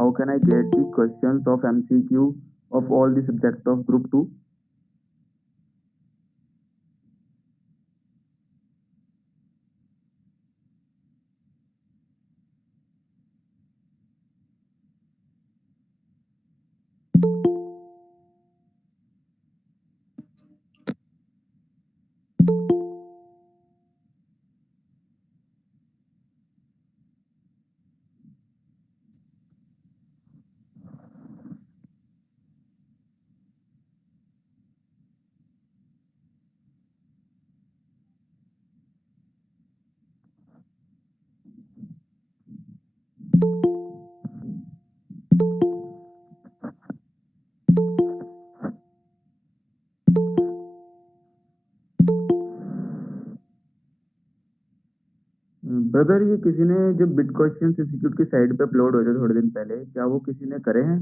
How can I get the questions of MCQ of all the subject of group 2? Brother, ये किसी ने जो bit question institute की site पे upload हुए थे थोड़े दिन पहले, क्या वो किसी ने करे हैं?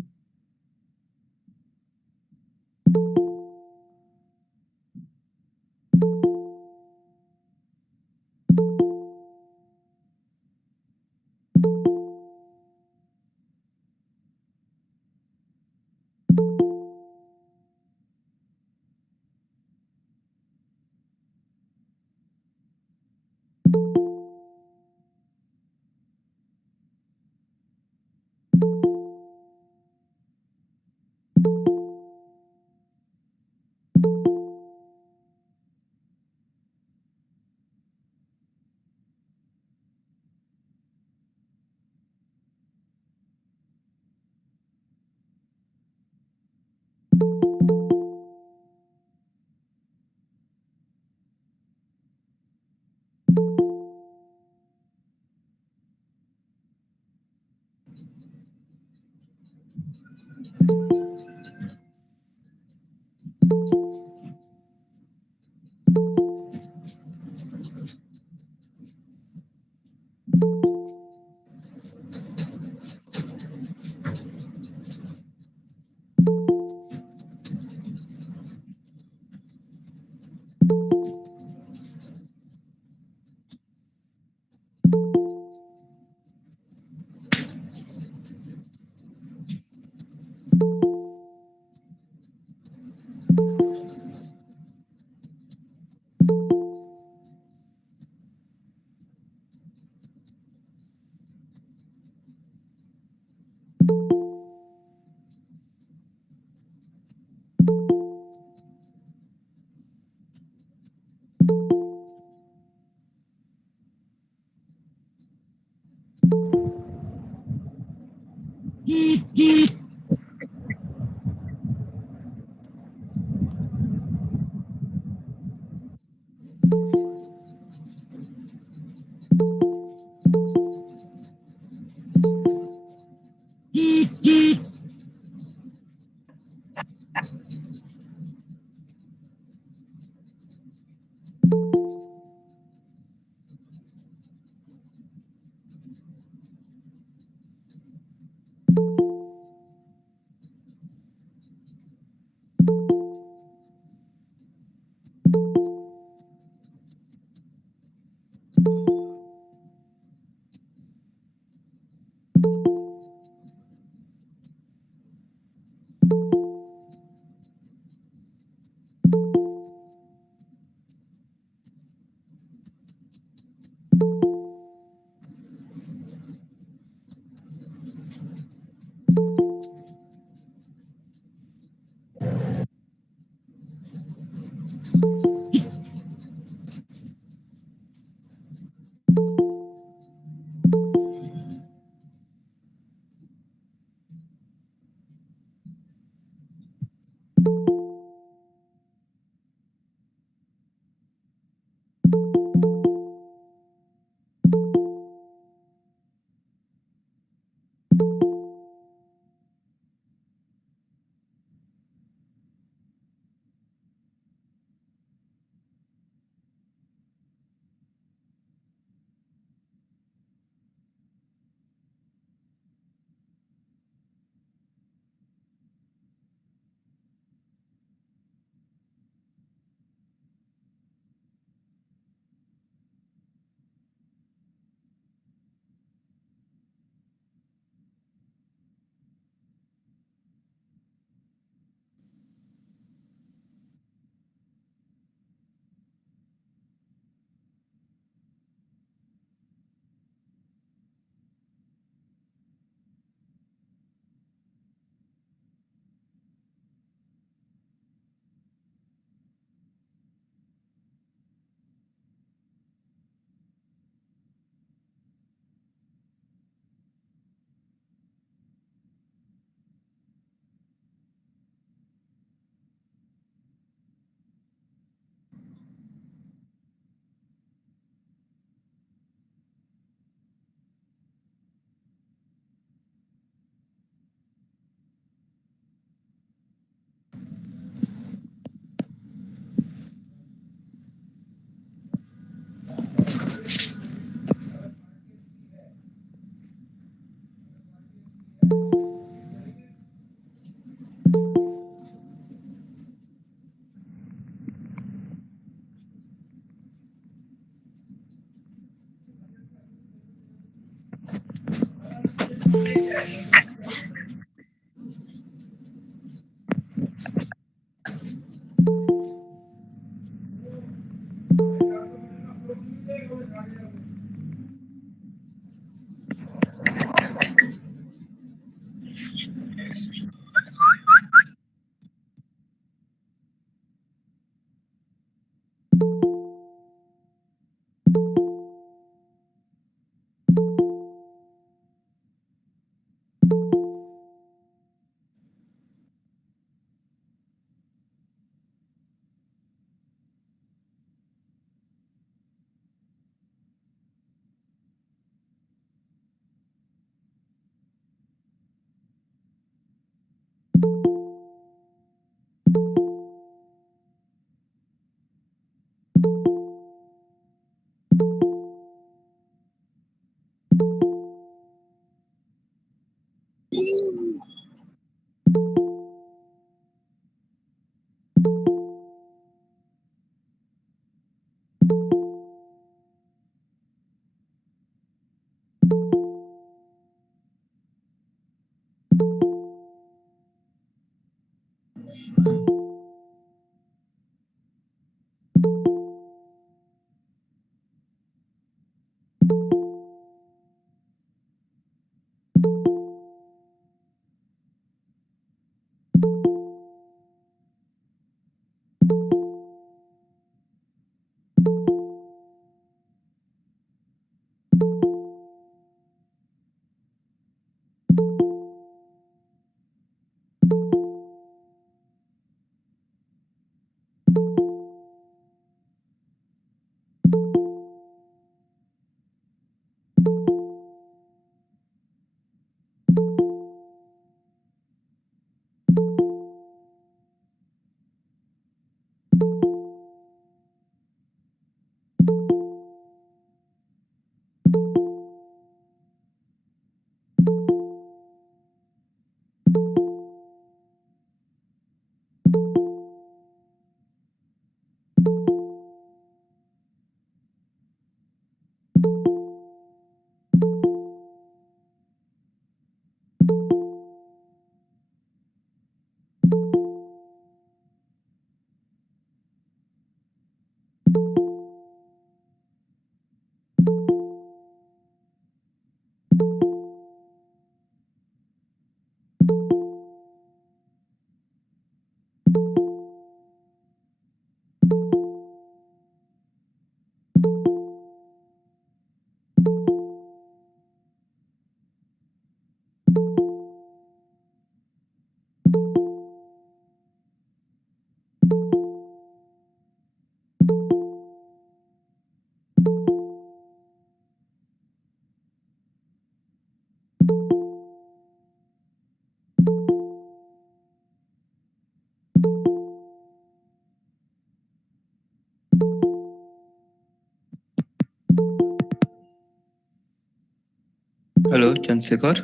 Hello, Chandrasekhar.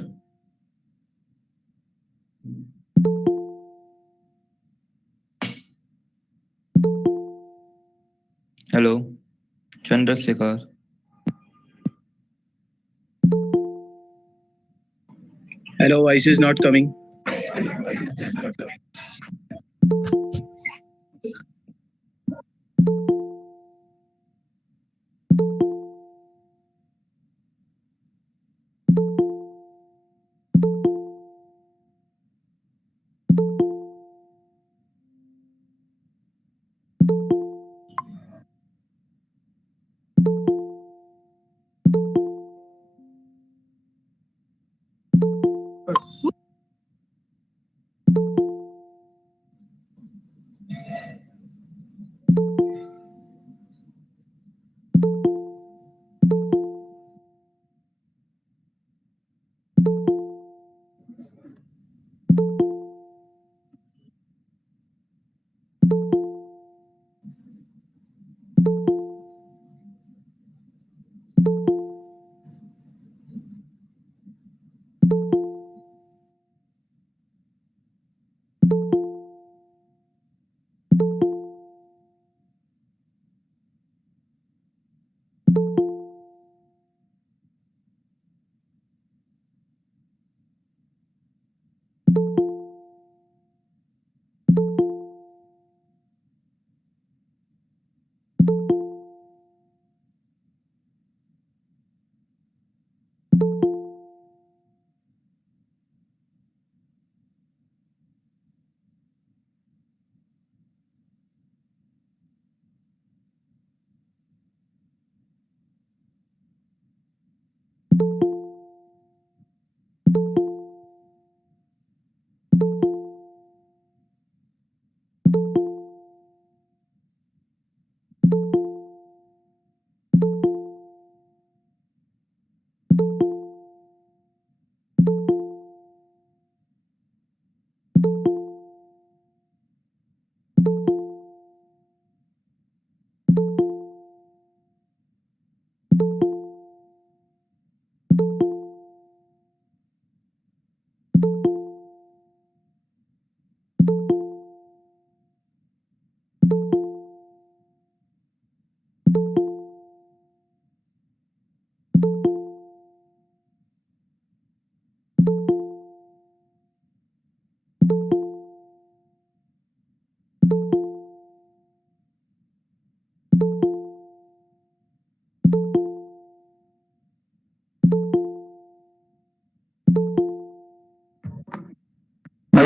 Hello, Chandrasekhar. Hello, voice is not coming.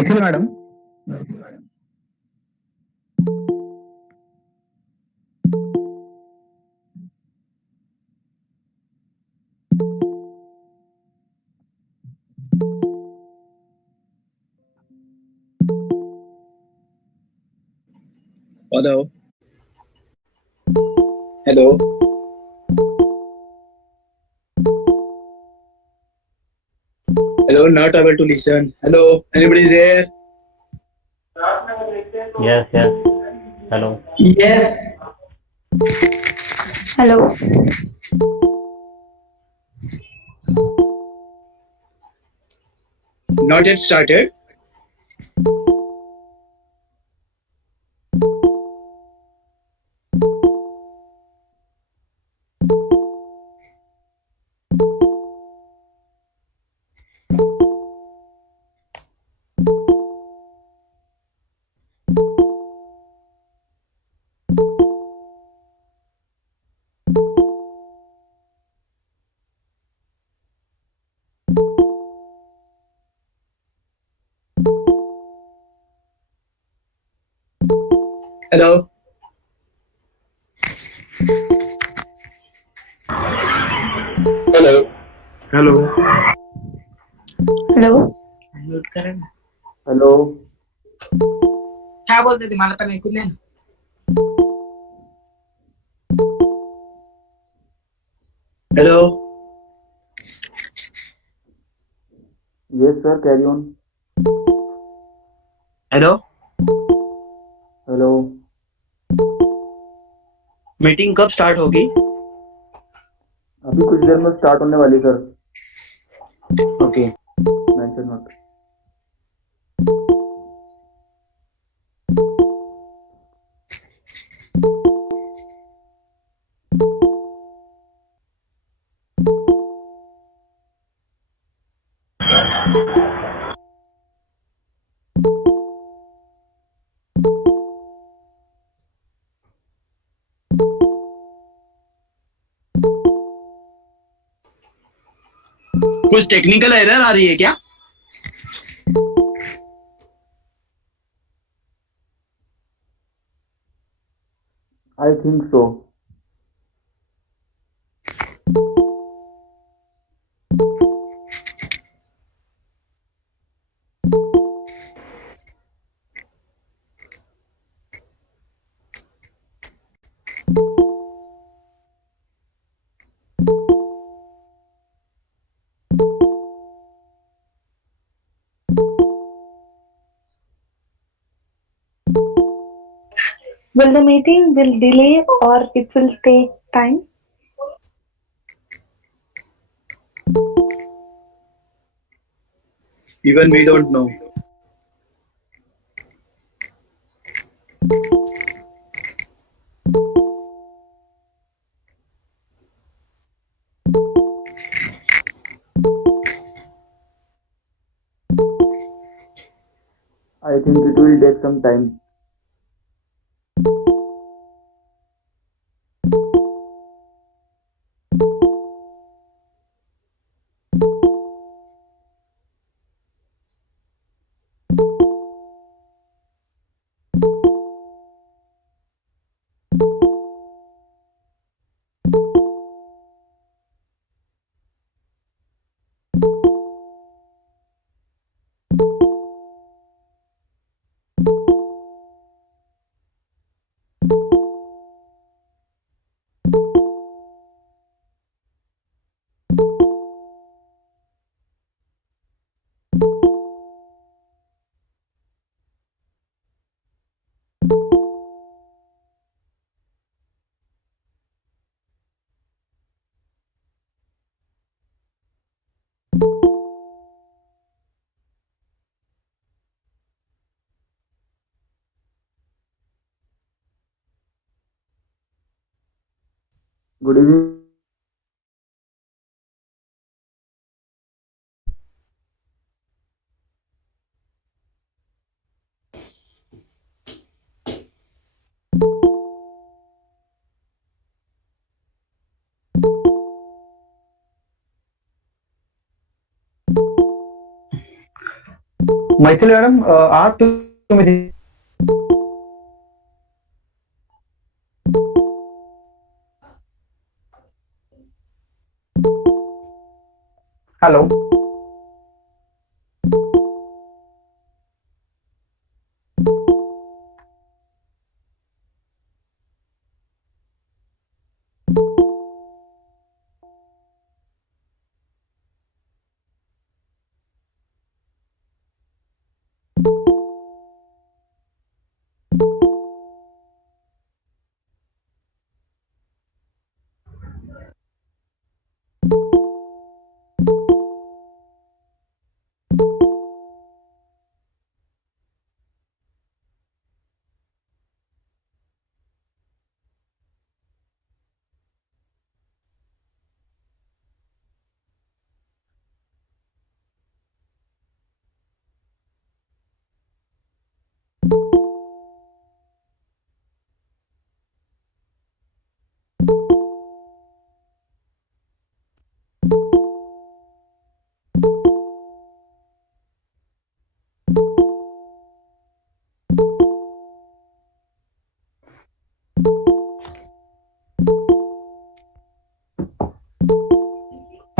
Excel, madam. Hello. Hello. Hello. Not able to listen. Hello. Anybody there? Yes, yes. Hello. Yes. Hello. Not yet started. Hello. Hello. Hello. Hello. Mute करें ना. Hello. काय बोलते ते मला पण ऐकून द्या ना. Hello. Yes, sir. Carry on. Hello. Hello. Meeting कब स्टार्ट होगी? अभी कुछ देर में स्टार्ट होने वाली सर. ओके. Mention not. कुछ टेक्निकल एरर आ रही है क्या? I think so. Will the meeting will delay or it will take time? Even we don't know. I think it will take some time. Good evening. Maithili madam आहात तुम्ही? Hello.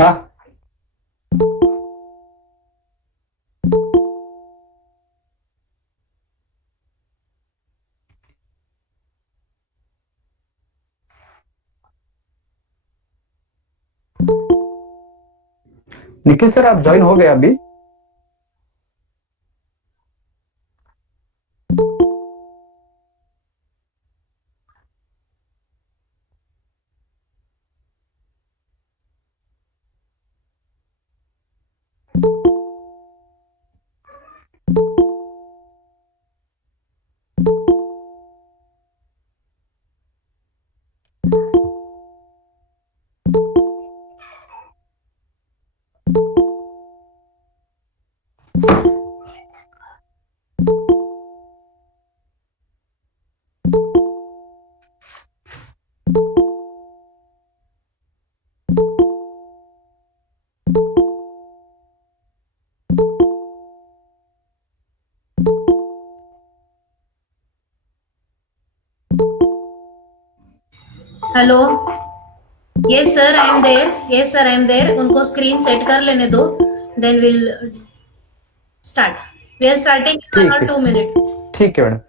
हा. Nikhil sir आप join हो गए अभी? Hello. Yes sir I am there. Yes sir I am there. उनको screen set कर लेने दो, then will start. We are starting in 1 or 2 minutes. ठीक है madam.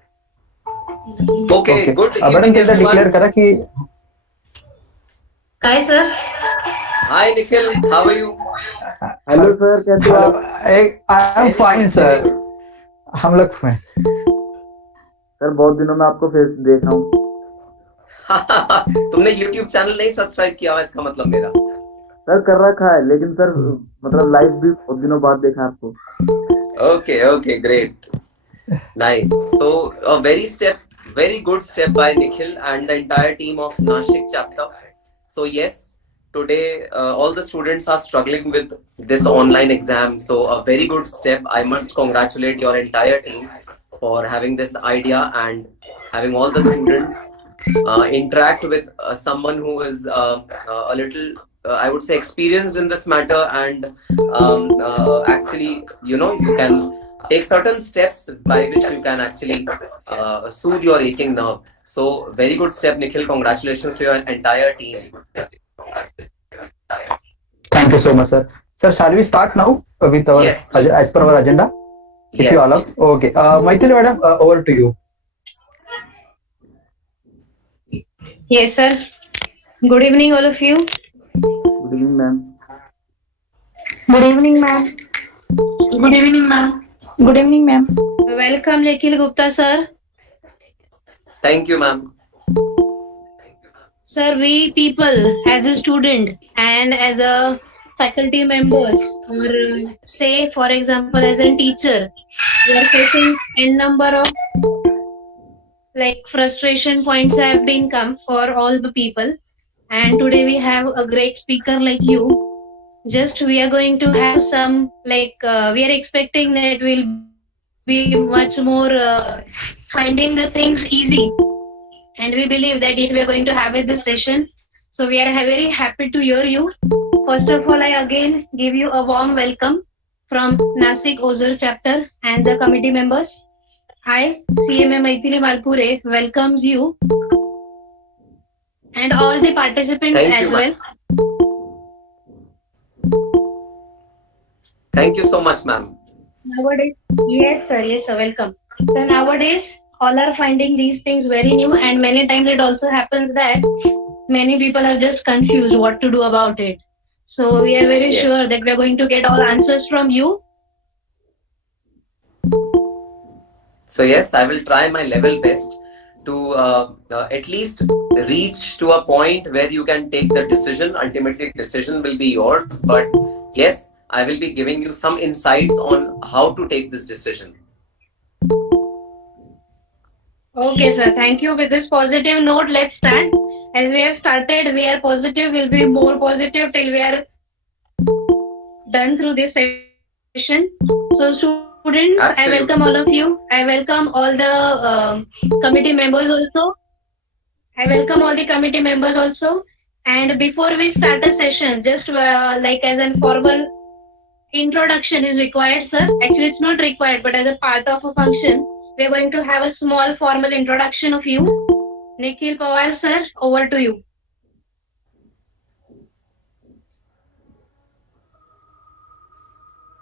Okay, good madam evening एकदा everyone. डिक्लेअर करा की. काय sir? Hi Nikhil, how are you? Hello sir, कैसे हो आप? I am fine sir. हम लोग में सर बहुत दिनों में आपको फेस देख रहा हूँ. तुमने YouTube चैनल नहीं सब्सक्राइब किया हुआ इसका मतलब मेरा. सर कर रखा है, लेकिन सर मतलब लाइव भी बहुत दिनों बाद देखा आपको. Okay, great. Nice. So a very good step by Nikhil and the entire team of Nashik chapter. So yes, today all the students are struggling with this online exam. So a very good step. I must congratulate your entire team for having this idea and having all the students interact with someone who is a little, I would say, experienced in this matter, and actually, you can take certain steps by which you can actually soothe your aching nerve. So, very good step, Nikhil. Congratulations to your entire team. Thank you so much, sir. Sir, shall we start now with our Yes, please. as per our agenda? If Yes, you allow. please. Okay. Maithili madam, over to you. Yes sir. Good evening all of you. Good evening ma'am. Good evening, ma'am. Good evening, ma'am. Good evening, ma'am. Welcome Nikhil Gupta sir. Thank you, ma'am. Sir, we people as a student and as a faculty members, or say for example as a teacher, we are facing n number of like frustration points have been come for all the people, and today we have a great speaker like you. Just we are going to have some like we are expecting that we'll be much more finding the things easy, and we believe that yes, we are going to have it this session. So we are very happy to hear you. First of all, I again give you a warm welcome from Nasik-Ojhar chapter and the committee members. ICAI-CMA Maithili Malpure welcomes you and all the participants Thank as you, well. Thank you so much, ma'am. Nowadays, yes sir, welcome. So nowadays, all are finding these things very new, and many times it also happens that many people are just confused what to do about it. So we are very Yes. sure that we are going to get all answers from you. So yes, I will try my level best to at least reach to a point where you can take the decision. Ultimately, decision will be yours. But yes, I will be giving you some insights on how to take this decision. Okay, sir. Thank you. With this positive note, let's start. As we have started, we are positive. We'll be more positive till we are done through this session. So, students, I Absolutely. welcome all of you. I welcome all the committee members also. And before we start a session, just like as a formal introduction is required, sir. Actually, it's not required, but as a part of a function, we're going to have a small formal introduction of you. Nikhil Pawar, sir, over to you.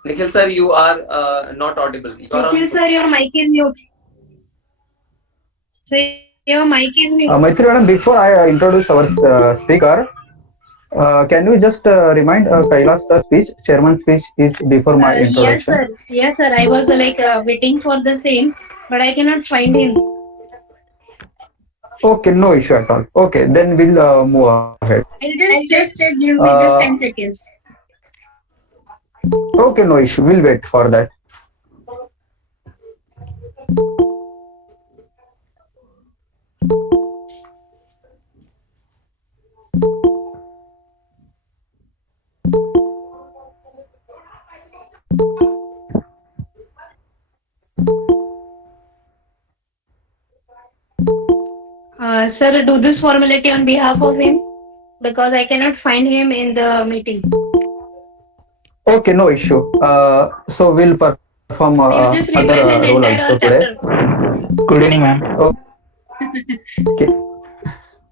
Nikhil sir, you are not audible. You are Nikhil, on. sir, your mic is mute. So, your mic is mute. Maithili madam, before I introduce our speaker, can you just remind Kailash the speech? Chairman's speech is before my introduction. Yes, sir. I was waiting for the same, but I cannot find him. Okay, no issue at all. Okay, then we'll move ahead. I'll just give me just 10 seconds. Okay, no issue. We'll wait for that. Sir, do this formality on behalf of him because I cannot find him in the meeting. Okay, no issue. So we'll perform You just other represent role entire also today. chapter. Good evening, ma'am.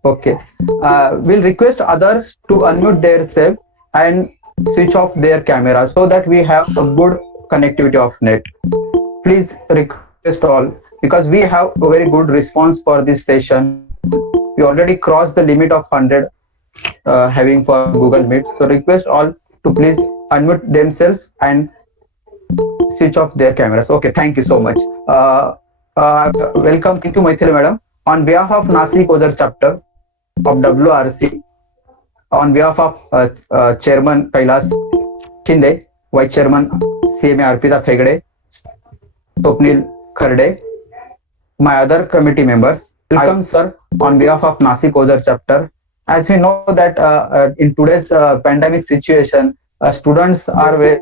Okay. We'll request others to unmute their self and switch off their camera so that we have a good connectivity of net. Please request all because we have a very good response for this session. We already crossed the limit of 100 having for Google Meet. So request all to please unmute themselves and switch off their cameras. Okay, thank you so much. Welcome. Thank you, Maithili madam. On behalf of Nasik-Ojhar chapter of WRC, on behalf of Chairman Kailash Shinde, Vice Chairman CMA Arpita Thegde, Swapnil Kherde, my other committee members, welcome sir on behalf of Nasik-Ojhar chapter. As we know that in today's pandemic situation, students are very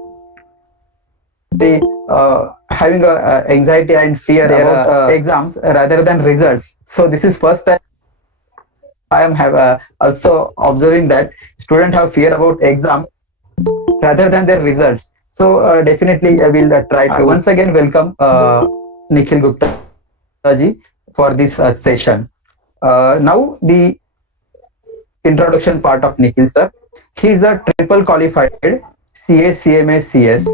having anxiety and fear about exams rather than results. So this is first time I am also observing that students have fear about exam rather than their results. So definitely I will try to once again welcome Nikhil Gupta ji for this session. Now the introduction part of Nikhil sir. He is a triple qualified CA, CMA, CS.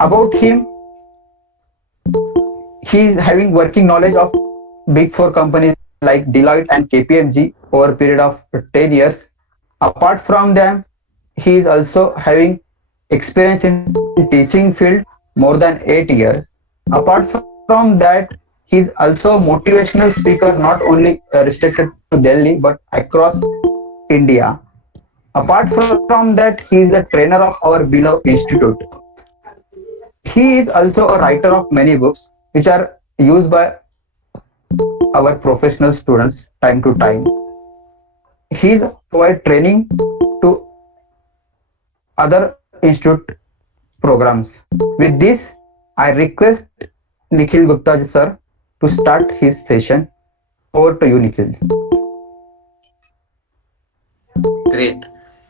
About him, he is having working knowledge of big four companies like Deloitte and KPMG over a period of 10 years. Apart from them, he is also having experience in teaching field more than 8 years. Apart from that, he is also motivational speaker, not only restricted to Delhi but across India. Apart from that, he is a trainer of our beloved institute. He is also a writer of many books which are used by our professional students time to time. He provides training to other institute programs. With this, I request Nikhil Gupta ji sir to start his session. Over to you, Nikhil. Great.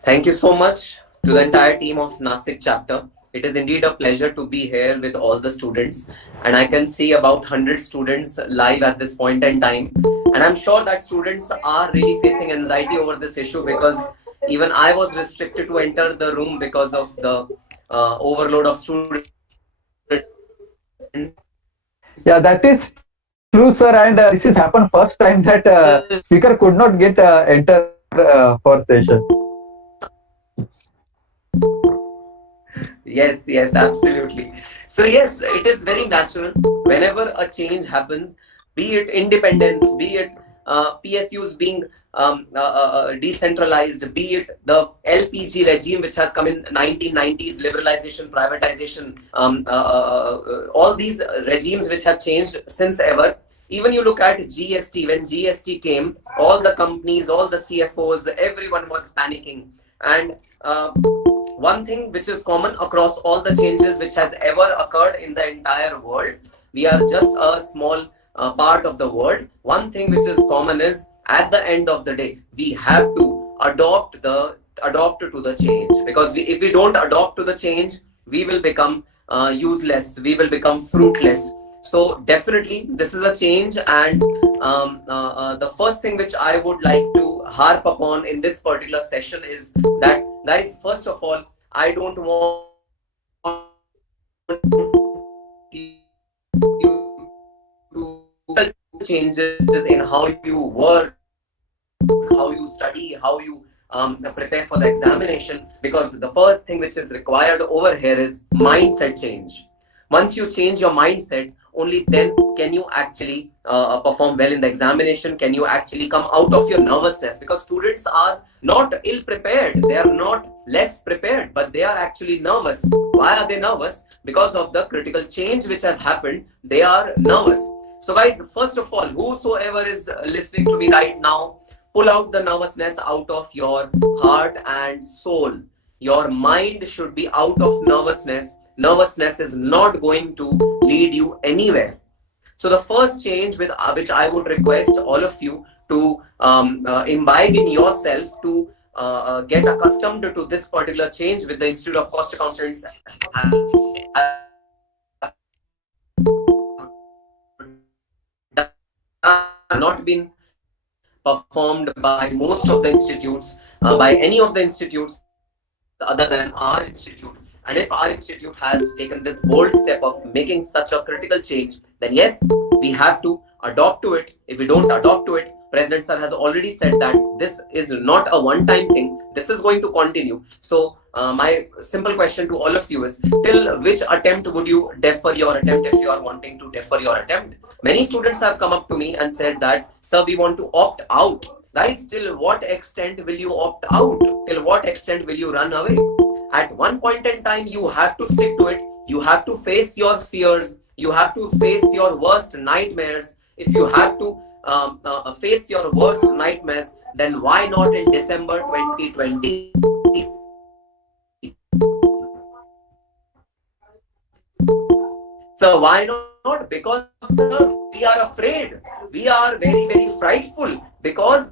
Thank you so much to the entire team of Nasik chapter. It is indeed a pleasure to be here with all the students, and I can see about 100 students live at this point in time. And I'm sure that students are really facing anxiety over this issue, because even I was restricted to enter the room because of the overload of students. Yeah, that is true, sir. And this is happened first time that speaker could not get enter for session. Yes, yes, absolutely. So yes, it is very natural whenever a change happens, be it independence, be it PSUs being decentralized, be it the LPG regime which has come in 1990s, liberalization, privatization, all these regimes which have changed since ever. Even you look at GST, when GST came, all the companies, all the CFOs, everyone was panicking. And one thing which is common across all the changes which has ever occurred in the entire world, we are just a small part of the world. One thing which is common is, at the end of the day, we have to adopt to the change, because if we don't adopt to the change, we will become useless, we will become fruitless. So definitely this is a change, and the first thing which I would like to harp upon in this particular session is that, guys, first of all, I don't want you to changes in how you work, how you study, how you prepare for the examination, because the first thing which is required over here is mindset change. Once you change your mindset, only then can you actually perform well in the examination, can you actually come out of your nervousness, because students are not ill prepared, they are not less prepared, but they are actually nervous. Why are they nervous? Because of the critical change which has happened, they are nervous. So guys, first of all, whosoever is listening to me right now, pull out the nervousness out of your heart and soul. Your mind should be out of nervousness. Nervousness is not going to lead you anywhere. So the first change which I would request all of you to imbibe in yourself, to get accustomed to this particular change with the Institute of Cost Accountants not been performed by most of the institutes, by any of the institutes other than our institute. And if our institute has taken this bold step of making such a critical change, then yes, we have to adopt to it. If we don't adopt to it, President Sir has already said that this is not a one-time thing. This is going to continue. So my simple question to all of you is, till which attempt would you defer your attempt if you are wanting to defer your attempt? Many students have come up to me and said that, sir, we want to opt out. Guys, till what extent will you opt out? Till what extent will you run away? At one point in time, you have to stick to it. You have to face your fears. You have to face your worst nightmares. If you have to face your worst nightmares, then why not in December 2020? So why not? Because we are afraid. We are very, very frightful because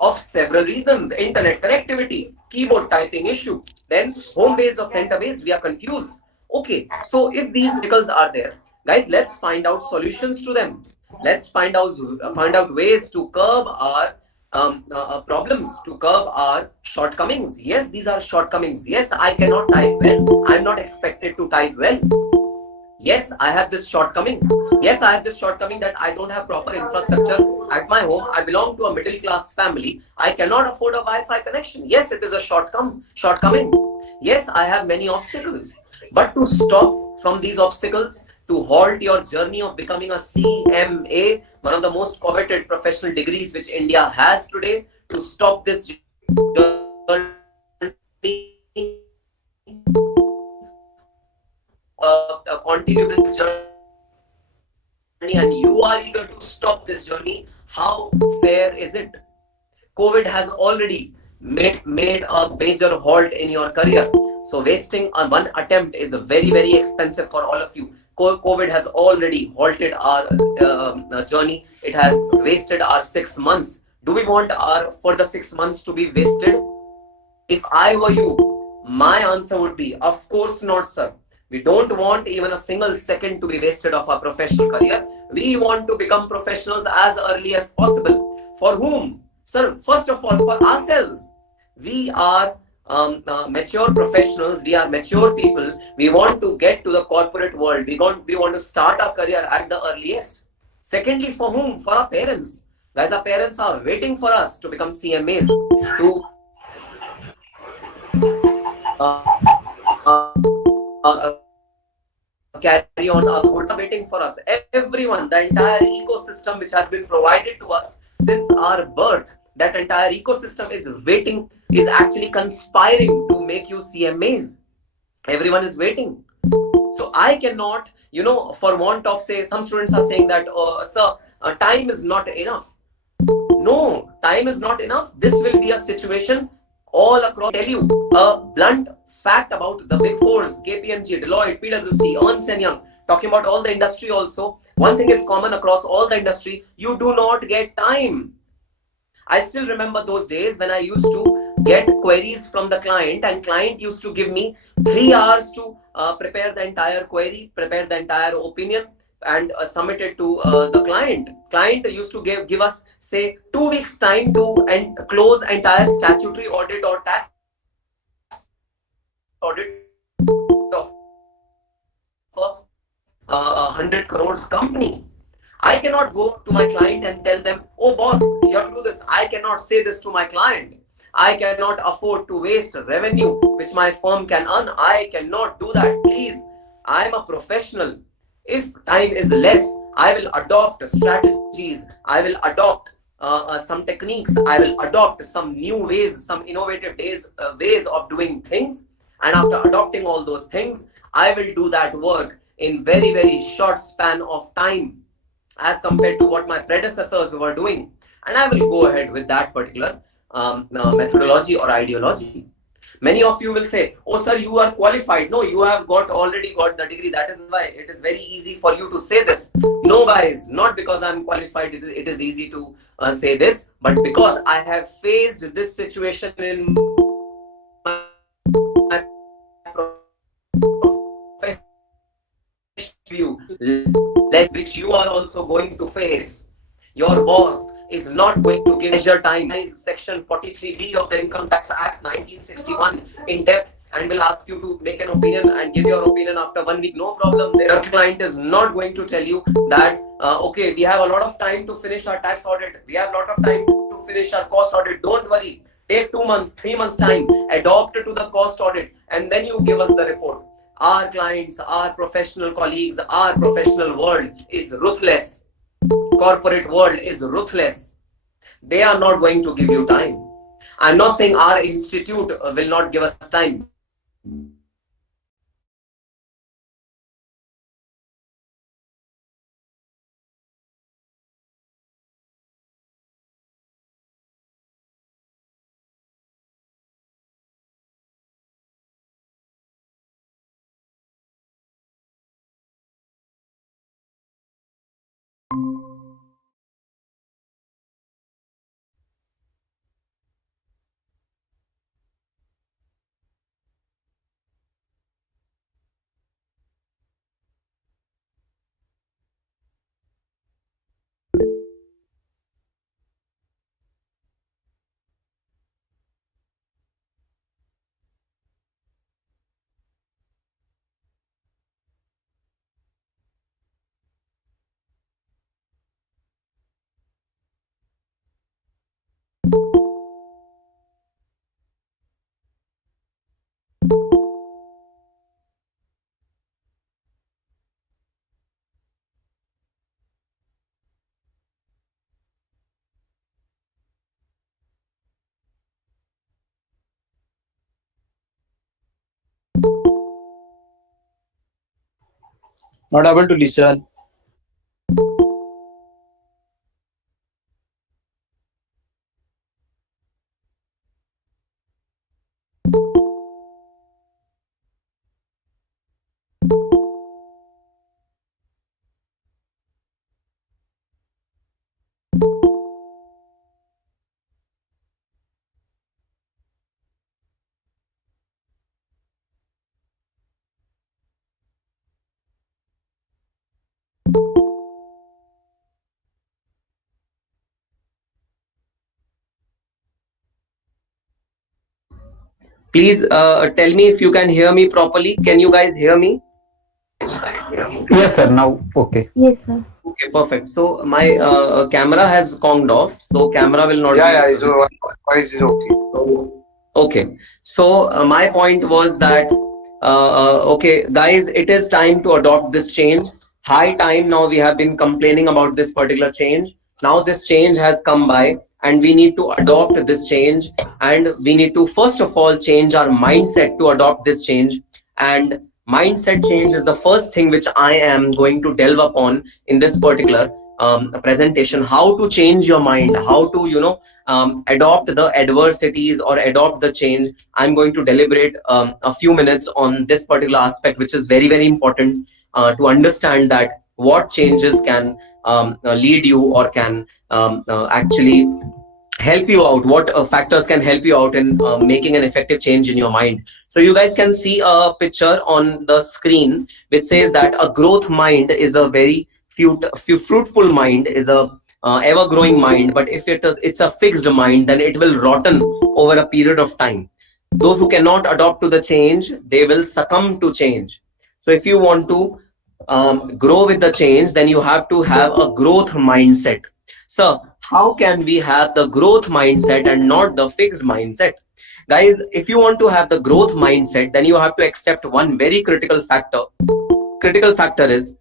of several reasons: internet connectivity, keyboard typing issue, then home base or center base, we are confused. Okay, so if these obstacles are there, guys, let's find out solutions to them. Let's find out ways to curb our problems, to curb our shortcomings. Yes, these are shortcomings. Yes, I cannot type well. I'm not expected to type well. Yes, I have this shortcoming. Yes, I have this shortcoming that I don't have proper infrastructure at my home. I belong to a middle class family. I cannot afford a Wi-Fi connection. Yes, it is a shortcoming. Yes, I have many obstacles. But to stop from these obstacles, to halt your journey of becoming a CMA, one of the most coveted professional degrees which India has today, to stop this journey, continue this journey, and you are eager to stop this journey, how fair is it? COVID has already made a major halt in your career. So wasting one attempt is very, very expensive for all of you. COVID has already halted our journey. It has wasted our 6 months. Do we want our further 6 months to be wasted? If I were you, My answer would be, of course not, sir. We don't want even a single second to be wasted of our professional career. We want to become professionals as early as possible. For whom? Sir, first of all, for ourselves. We are mature professionals. We are mature people. We want to get to the corporate world. We want to start our career at the earliest. Secondly, for whom? For our parents. Guys, our parents are waiting for us to become CMAs, to carry on our good, waiting for us. Everyone, the entire ecosystem which has been provided to us since our birth, that entire ecosystem is waiting, is actually conspiring to make you CMAs. Everyone is waiting. So I cannot, for want of, say, some students are saying that, sir, time is not enough. No, time is not enough. This will be a situation all across. Tell you a blunt fact about the big fours: KPMG, Deloitte, PwC, Ernst and Young. Talking about all the industry also. One thing is common across all the industry: you do not get time. I still remember those days when I used to get queries from the client, and client used to give me 3 hours to prepare the entire query, prepare the entire opinion, and submit it to the client. Client used to give us, say, 2 weeks time to and close entire statutory audit or tax audit of a 100 crores company. I cannot go to my client and tell them, oh boss, you have to do this. I cannot say this to my client. I cannot afford to waste revenue which my firm can earn. I cannot do that. Please, I am a professional. If time is less, I will adopt strategies. I will adopt some techniques. I will adopt some new ways, some innovative ways of doing things. And after adopting all those things, I will do that work in very, very short span of time as compared to what my predecessors were doing. And I will go ahead with that particular methodology or ideology. Many of you will say, oh sir, you are qualified. No, you have already got the degree. That is why it is very easy for you to say this. No guys, not because I'm qualified it is easy to say this, but because I have faced this situation in my view, which you are also going to face. Your boss is not going to give measure time. Section 43B of the Income Tax Act 1961 in depth, and will ask you to make an opinion and give your opinion after 1 week. No problem. Your client is not going to tell you that, okay, we have a lot of time to finish our tax audit. We have a lot of time to finish our cost audit. Don't worry. Take 2 months, 3 months time, adopt to the cost audit, and then you give us the report. Our clients, our professional colleagues, our professional world is ruthless. Corporate world is ruthless. They are not going to give you time. I'm not saying our institute will not give us time. Not able to listen. Please tell me if you can hear me properly. Can you guys hear me? Yes, sir. Now, okay. Yes, sir. Okay, perfect. So my camera has conked off, so camera will not be. So voice is okay. Okay. So my point was that okay, guys, it is time to adopt this change. High time now. We have been complaining about this particular change. Now this change has come by, and we need to adopt this change. And we need to first of all change our mindset to adopt this change. And mindset change is the first thing which I am going to delve upon in this particular presentation. How to change your mind, how to adopt the adversities or adopt the change. I'm going to deliberate a few minutes on this particular aspect, which is very, very important to understand that what changes can lead you or can actually help you out, what factors can help you out in making an effective change in your mind. So you guys can see a picture on the screen which says that a growth mind is a very fruitful mind, is a ever growing mind, but if it's a fixed mind, then it will rotten over a period of time. Those who cannot adopt to the change, they will succumb to change. So if you want to grow with the change, then you have to have a growth mindset. So how can we have the growth mindset and not the fixed mindset? Guys, if you want to have the growth mindset, then you have to accept one very critical factor. Critical factor is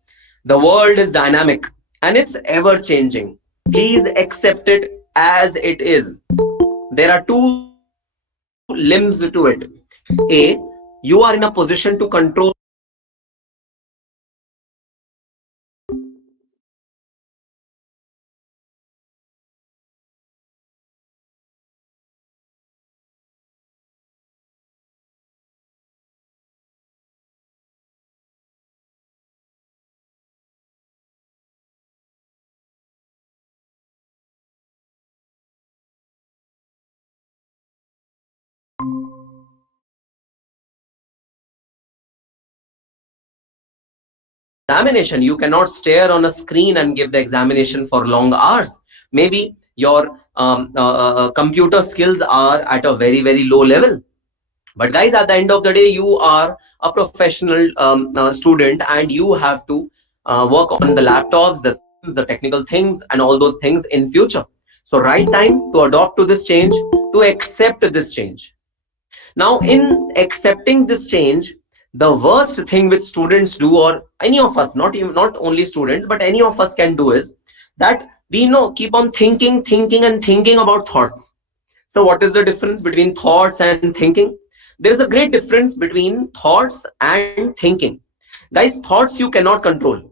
the world is dynamic and it's ever changing. Please accept it as it is. There are two limbs to it. A, you are in a position to control examination. You cannot stare on a screen and give the examination for long hours. Maybe your computer skills are at a very, very low level. But guys, at the end of the day, you are a professional student and you have to work on the laptops, the technical things and all those things in future. So right time to adopt to this change, to accept this change. Now, in accepting this change, the worst thing which students do, or any of us, not only students, but any of us can do, is that we keep on thinking and thinking about thoughts. So what is the difference between thoughts and thinking? There is a great difference between thoughts and thinking. Guys, thoughts you cannot control.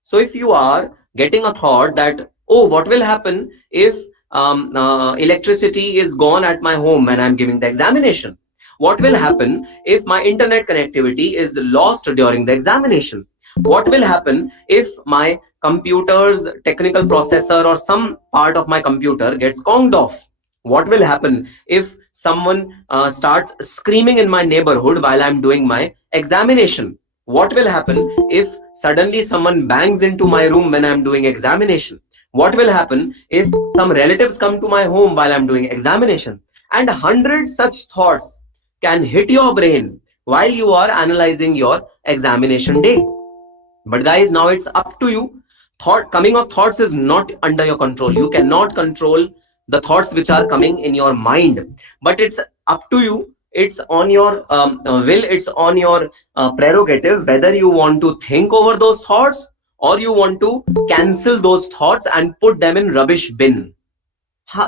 So if you are getting a thought that, oh, what will happen if electricity is gone at my home when I'm giving the examination? What will happen if my internet connectivity is lost during the examination? What will happen if my computer's technical processor or some part of my computer gets conked off? What will happen if someone starts screaming in my neighborhood while I'm doing my examination? What will happen if suddenly someone bangs into my room when I'm doing examination? What will happen if some relatives come to my home while I'm doing examination? And 100 such thoughts can hit your brain while you are analyzing your examination day. But guys, now it's up to you. Coming of thoughts is not under your control. You cannot control the thoughts which are coming in your mind, but it's up to you. It's on your will, it's on your prerogative whether you want to think over those thoughts or you want to cancel those thoughts and put them in rubbish bin.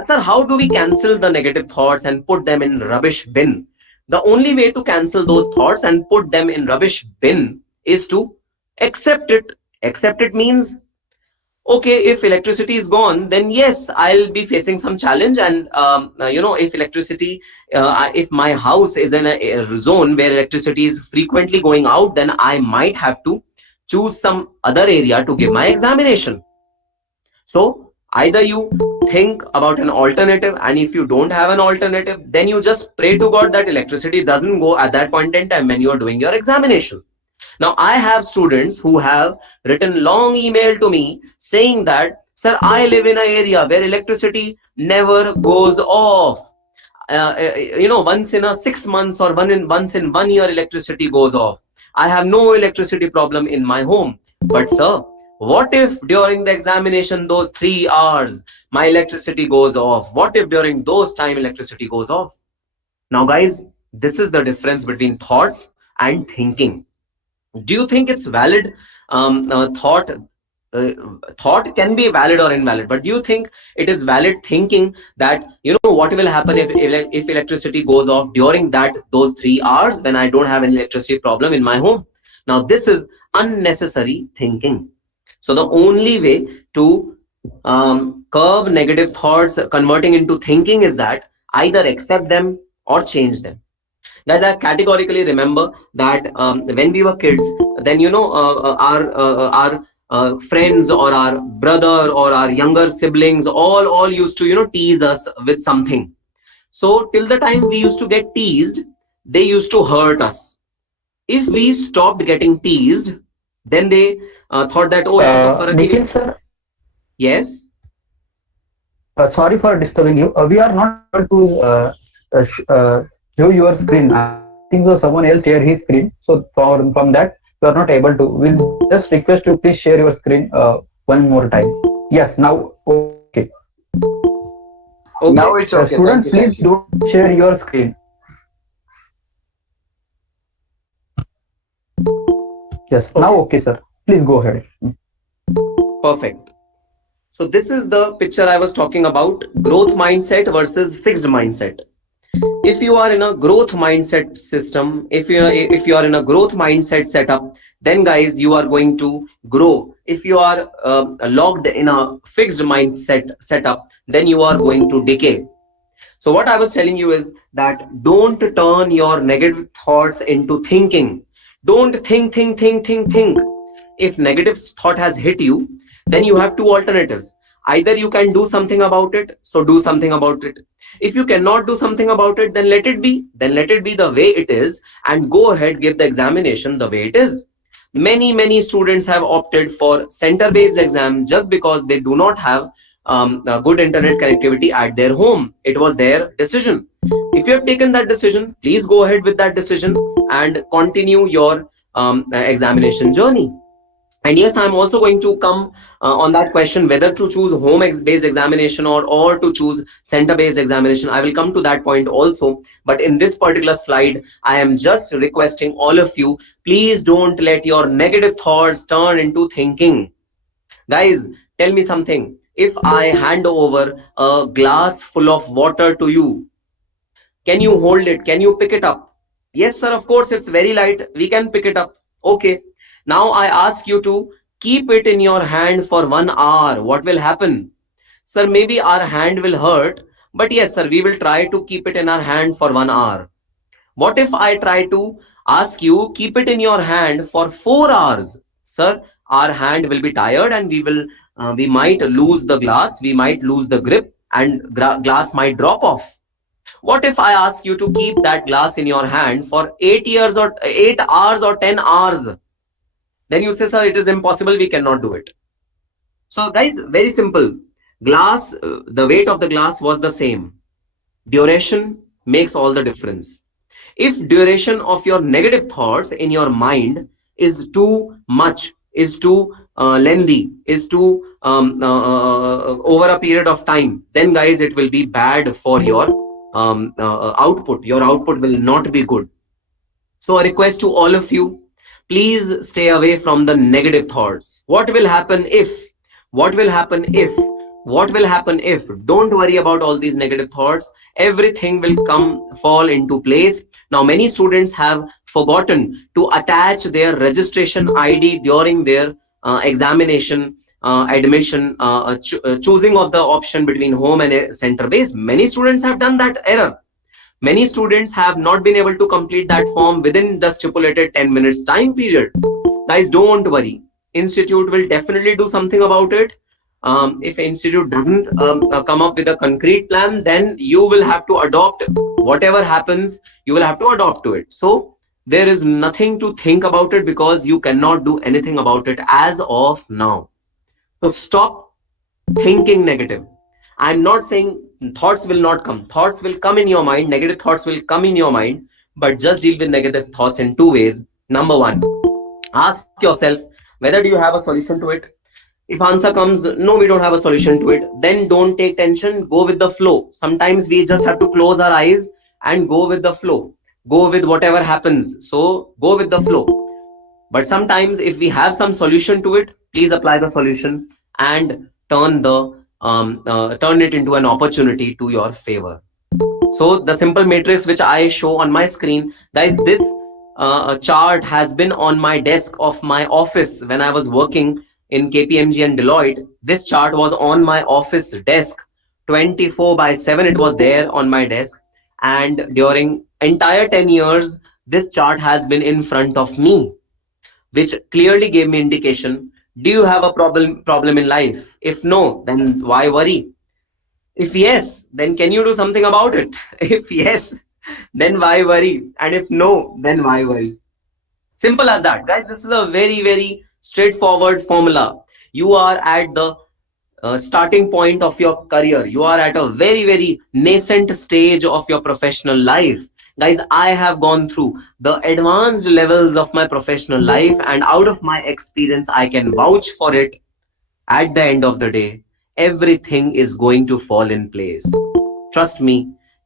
Sir, how do we cancel the negative thoughts and put them in rubbish bin? The only way to cancel those thoughts and put them in rubbish bin is to accept it. Accept it means, okay, if electricity is gone, then yes, I'll be facing some challenge. And if electricity, if my house is in a zone where electricity is frequently going out, then I might have to choose some other area to give my examination. So either you think about an alternative, and if you don't have an alternative, then you just pray to God that electricity doesn't go at that point in time when you are doing your examination. Now, I have students who have written long email to me saying that, sir, I live in an area where electricity never goes off. Once in a 6 months or once in 1 year, electricity goes off. I have no electricity problem in my home. But sir, what if during the examination, those 3 hours, my electricity goes off? What if during those time electricity goes off? Now, guys, this is the difference between thoughts and thinking. Do you think it's valid? Thought can be valid or invalid, but do you think it is valid thinking that, what will happen if electricity goes off during those 3 hours when I don't have an electricity problem in my home? Now, this is unnecessary thinking. So the only way to curb negative thoughts converting into thinking is that either accept them or change them. Guys, I categorically remember that when we were kids, then our friends or our brother or our younger siblings all used to tease us with something. So till the time we used to get teased, they used to hurt us. If we stopped getting teased, then they thought that, oh, Nikhil sir, yes. sorry for disturbing you. We are not able to show your screen. I think so someone else share his screen. So from that, you are not able to. We'll just request you please share your screen one more time. Yes, now okay. Okay. Now it's okay. Students, please don't share your screen. Yes, now okay, sir. Please go ahead. Perfect. So this is the picture I was talking about, growth mindset versus fixed mindset. If you are in a growth mindset system, if you are in a growth mindset setup, then guys, you are going to grow. If you are locked in a fixed mindset setup, then you are going to decay. So what I was telling you is that don't turn your negative thoughts into thinking. Don't think. If negative thought has hit you, then you have two alternatives. Either you can do something about it, so do something about it. If you cannot do something about it, then let it be. Then let it be the way it is and go ahead, give the examination the way it is. Many students have opted for center-based exam just because they do not have a good internet connectivity at their home. It was their decision. If you have taken that decision, please go ahead with that decision and continue your examination journey. And yes, I'm also going to come on that question, whether to choose home-based examination or to choose center-based examination. I will come to that point also. But in this particular slide, I am just requesting all of you, please don't let your negative thoughts turn into thinking. Guys, tell me something. If I hand over a glass full of water to you, can you hold it? Can you pick it up? Yes, sir, of course, it's very light. We can pick it up. Okay. Now I ask you to keep it in your hand for 1 hour. What will happen? Sir, maybe our hand will hurt, but yes, sir, we will try to keep it in our hand for 1 hour. What if I try to ask you, keep it in your hand for 4 hours? Sir, our hand will be tired and we might lose the glass, we might lose the grip and glass might drop off. What if I ask you to keep that glass in your hand for 8 hours or 10 hours? Then you say, sir, it is impossible, we cannot do it. So guys, very simple. Glass, the weight of the glass was the same. Duration makes all the difference. If duration of your negative thoughts in your mind is too much, is too lengthy, is too over a period of time, then guys, it will be bad for your output. Your output will not be good. So a request to all of you, please stay away from the negative thoughts. What will happen if? What will happen if? What will happen if? Don't worry about all these negative thoughts. Everything will fall into place. Now, many students have forgotten to attach their registration ID during their examination, admission, choosing of the option between home and center-based. Many students have done that error. Many students have not been able to complete that form within the stipulated 10 minutes time period. Guys, don't worry. Institute will definitely do something about it. If institute doesn't come up with a concrete plan, then you will have to adopt whatever happens. You will have to adopt to it. So there is nothing to think about it because you cannot do anything about it as of now. So stop thinking negative. I'm not saying thoughts will not come. Thoughts will come in your mind. Negative thoughts will come in your mind, but just deal with negative thoughts in two ways. Number one, ask yourself whether do you have a solution to it. If answer comes no, we don't have a solution to it, then don't take tension. Go with the flow. Sometimes we just have to close our eyes and go with the flow. Go with whatever happens. So go with the flow. But sometimes if we have some solution to it, please apply the solution and turn it into an opportunity to your favor. So the simple matrix which I show on my screen, guys, this chart has been on my desk of my office when I was working in KPMG and Deloitte. This chart was on my office desk 24/7. It was there on my desk, and during entire 10 years this chart has been in front of me, which clearly gave me indication. Do you have a problem in life? If no, then why worry? If yes, then can you do something about it? If yes, then why worry? And if no, then why worry? Simple as that, guys. This is a very straightforward formula. You are at the starting point of your career. You are at a very nascent stage of your professional life. Guys, I have gone through the advanced levels of my professional life, and out of my experience, I can vouch for it. At the end of the day, everything is going to fall in place. Trust me,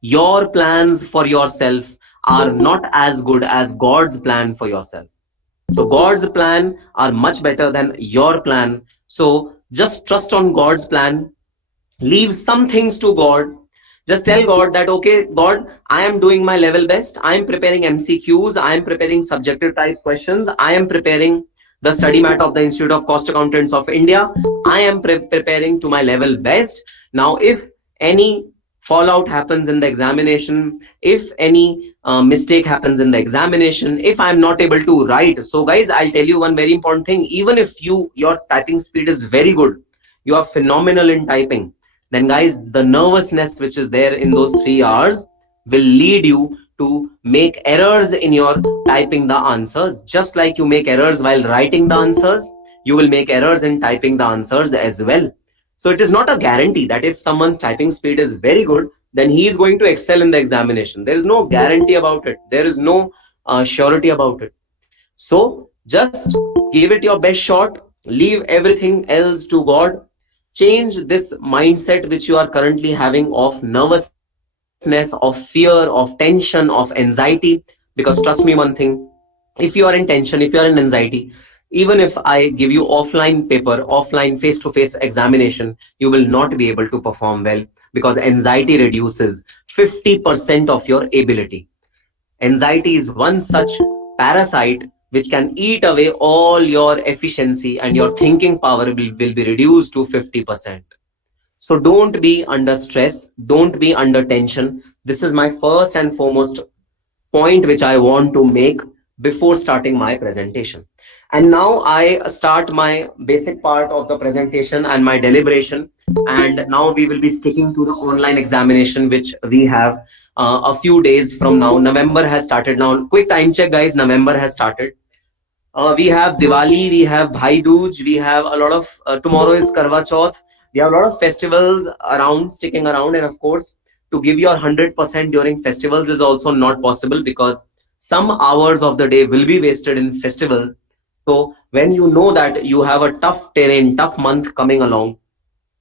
your plans for yourself are not as good as God's plan for yourself. So God's plan are much better than your plan. So just trust on God's plan. Leave some things to God. Just tell God that, okay, God, I am doing my level best. I am preparing MCQs. I am preparing subjective type questions. I am preparing the study mat of the Institute of Cost Accountants of India. I am preparing to my level best. Now, if any fallout happens in the examination, if any mistake happens in the examination, if I'm not able to write. So guys, I'll tell you one very important thing. Even if your typing speed is very good, you are phenomenal in typing, then guys, the nervousness which is there in those 3 hours will lead you to make errors in your typing the answers. Just like you make errors while writing the answers, you will make errors in typing the answers as well. So it is not a guarantee that if someone's typing speed is very good, then he is going to excel in the examination. There is no guarantee about it. There is no surety about it. So just give it your best shot. Leave everything else to God. Change this mindset which you are currently having of nervousness, of fear, of tension, of anxiety. Because trust me one thing, if you are in tension, if you are in anxiety, even if I give you offline paper, offline face-to-face examination, you will not be able to perform well, because anxiety reduces 50% of your ability. Anxiety is one such parasite which can eat away all your efficiency, and your thinking power will be reduced to 50%. So don't be under stress, don't be under tension. This is my first and foremost point which I want to make before starting my presentation. And now I start my basic part of the presentation and my deliberation. And now we will be sticking to the online examination which we have a few days from now. November has started now. Quick time check, guys. November has started. We have Diwali, we have Bhai Dooj, we have a lot of, tomorrow is Karwa Chauth. We have a lot of festivals around, sticking around. And of course, to give your 100% during festivals is also not possible, because some hours of the day will be wasted in festival. So when you know that you have a tough terrain, tough month coming along,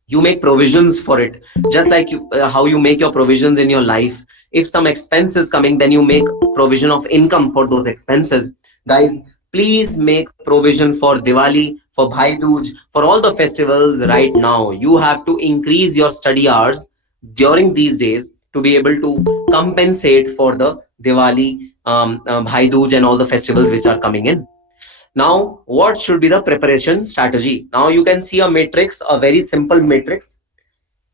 you make provisions for it. Just like how you make your provisions in your life. If some expense is coming, then you make provision of income for those expenses. Guys, please make provision for Diwali, for Bhai Dooj, for all the festivals right now. You have to increase your study hours during these days to be able to compensate for the Diwali, Bhai Dooj and all the festivals which are coming in. Now, what should be the preparation strategy? Now you can see a matrix, a very simple matrix.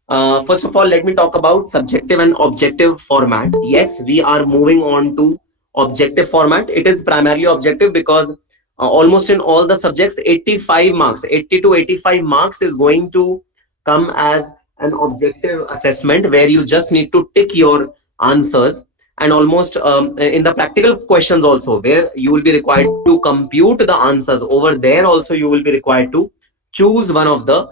First of all, let me talk about subjective and objective format. Yes, we are moving on to objective format. It is primarily objective because almost in all the subjects, 85 marks, 80 to 85 marks is going to come as an objective assessment, where you just need to tick your answers. and almost in the practical questions also, where you will be required to compute the answers, over there also you will be required to choose one of the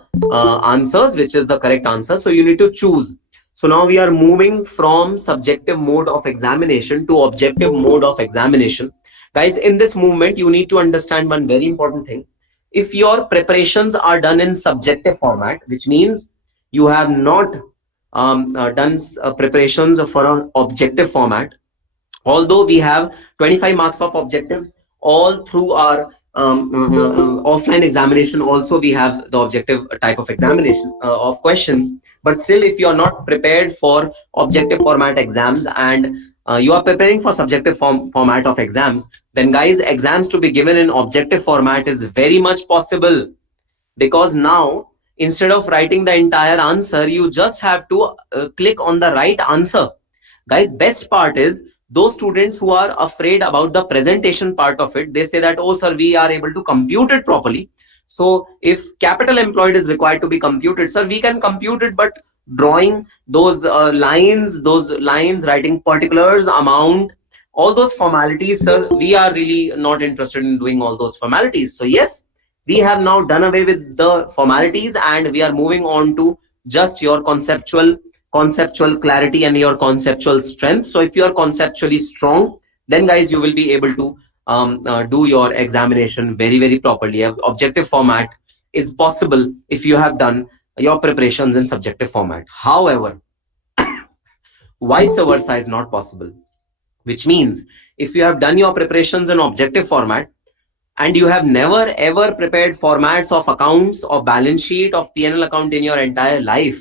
answers which is the correct answer. So you need to choose. So now we are moving from subjective mode of examination to objective mode of examination. Guys, in this movement, you need to understand one very important thing. If your preparations are done in subjective format, which means you have not done preparations for an objective format, although we have 25 marks of objectives all through our offline examination, also we have the objective type of examination of questions, but still if you are not prepared for objective format exams and you are preparing for subjective format of exams, then guys, exams to be given in objective format is very much possible, because now instead of writing the entire answer, you just have to click on the right answer. Guys, best part is those students who are afraid about the presentation part of it, they say that, oh sir, we are able to compute it properly. So if capital employed is required to be computed, sir, we can compute it, but drawing those lines, writing particulars, amount, all those formalities, sir, we are really not interested in doing all those formalities. So yes, we have now done away with the formalities and we are moving on to just your conceptual clarity and your conceptual strength. So if you are conceptually strong, then guys, you will be able to do your examination very, very properly. Objective format is possible if you have done your preparations in subjective format. However, vice versa is not possible, which means if you have done your preparations in objective format and you have never ever prepared formats of accounts, of balance sheet, of P&L account in your entire life,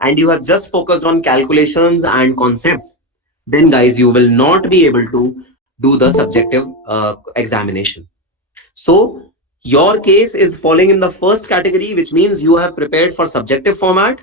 and you have just focused on calculations and concepts, then guys, you will not be able to do the subjective examination. So your case is falling in the first category, which means you have prepared for subjective format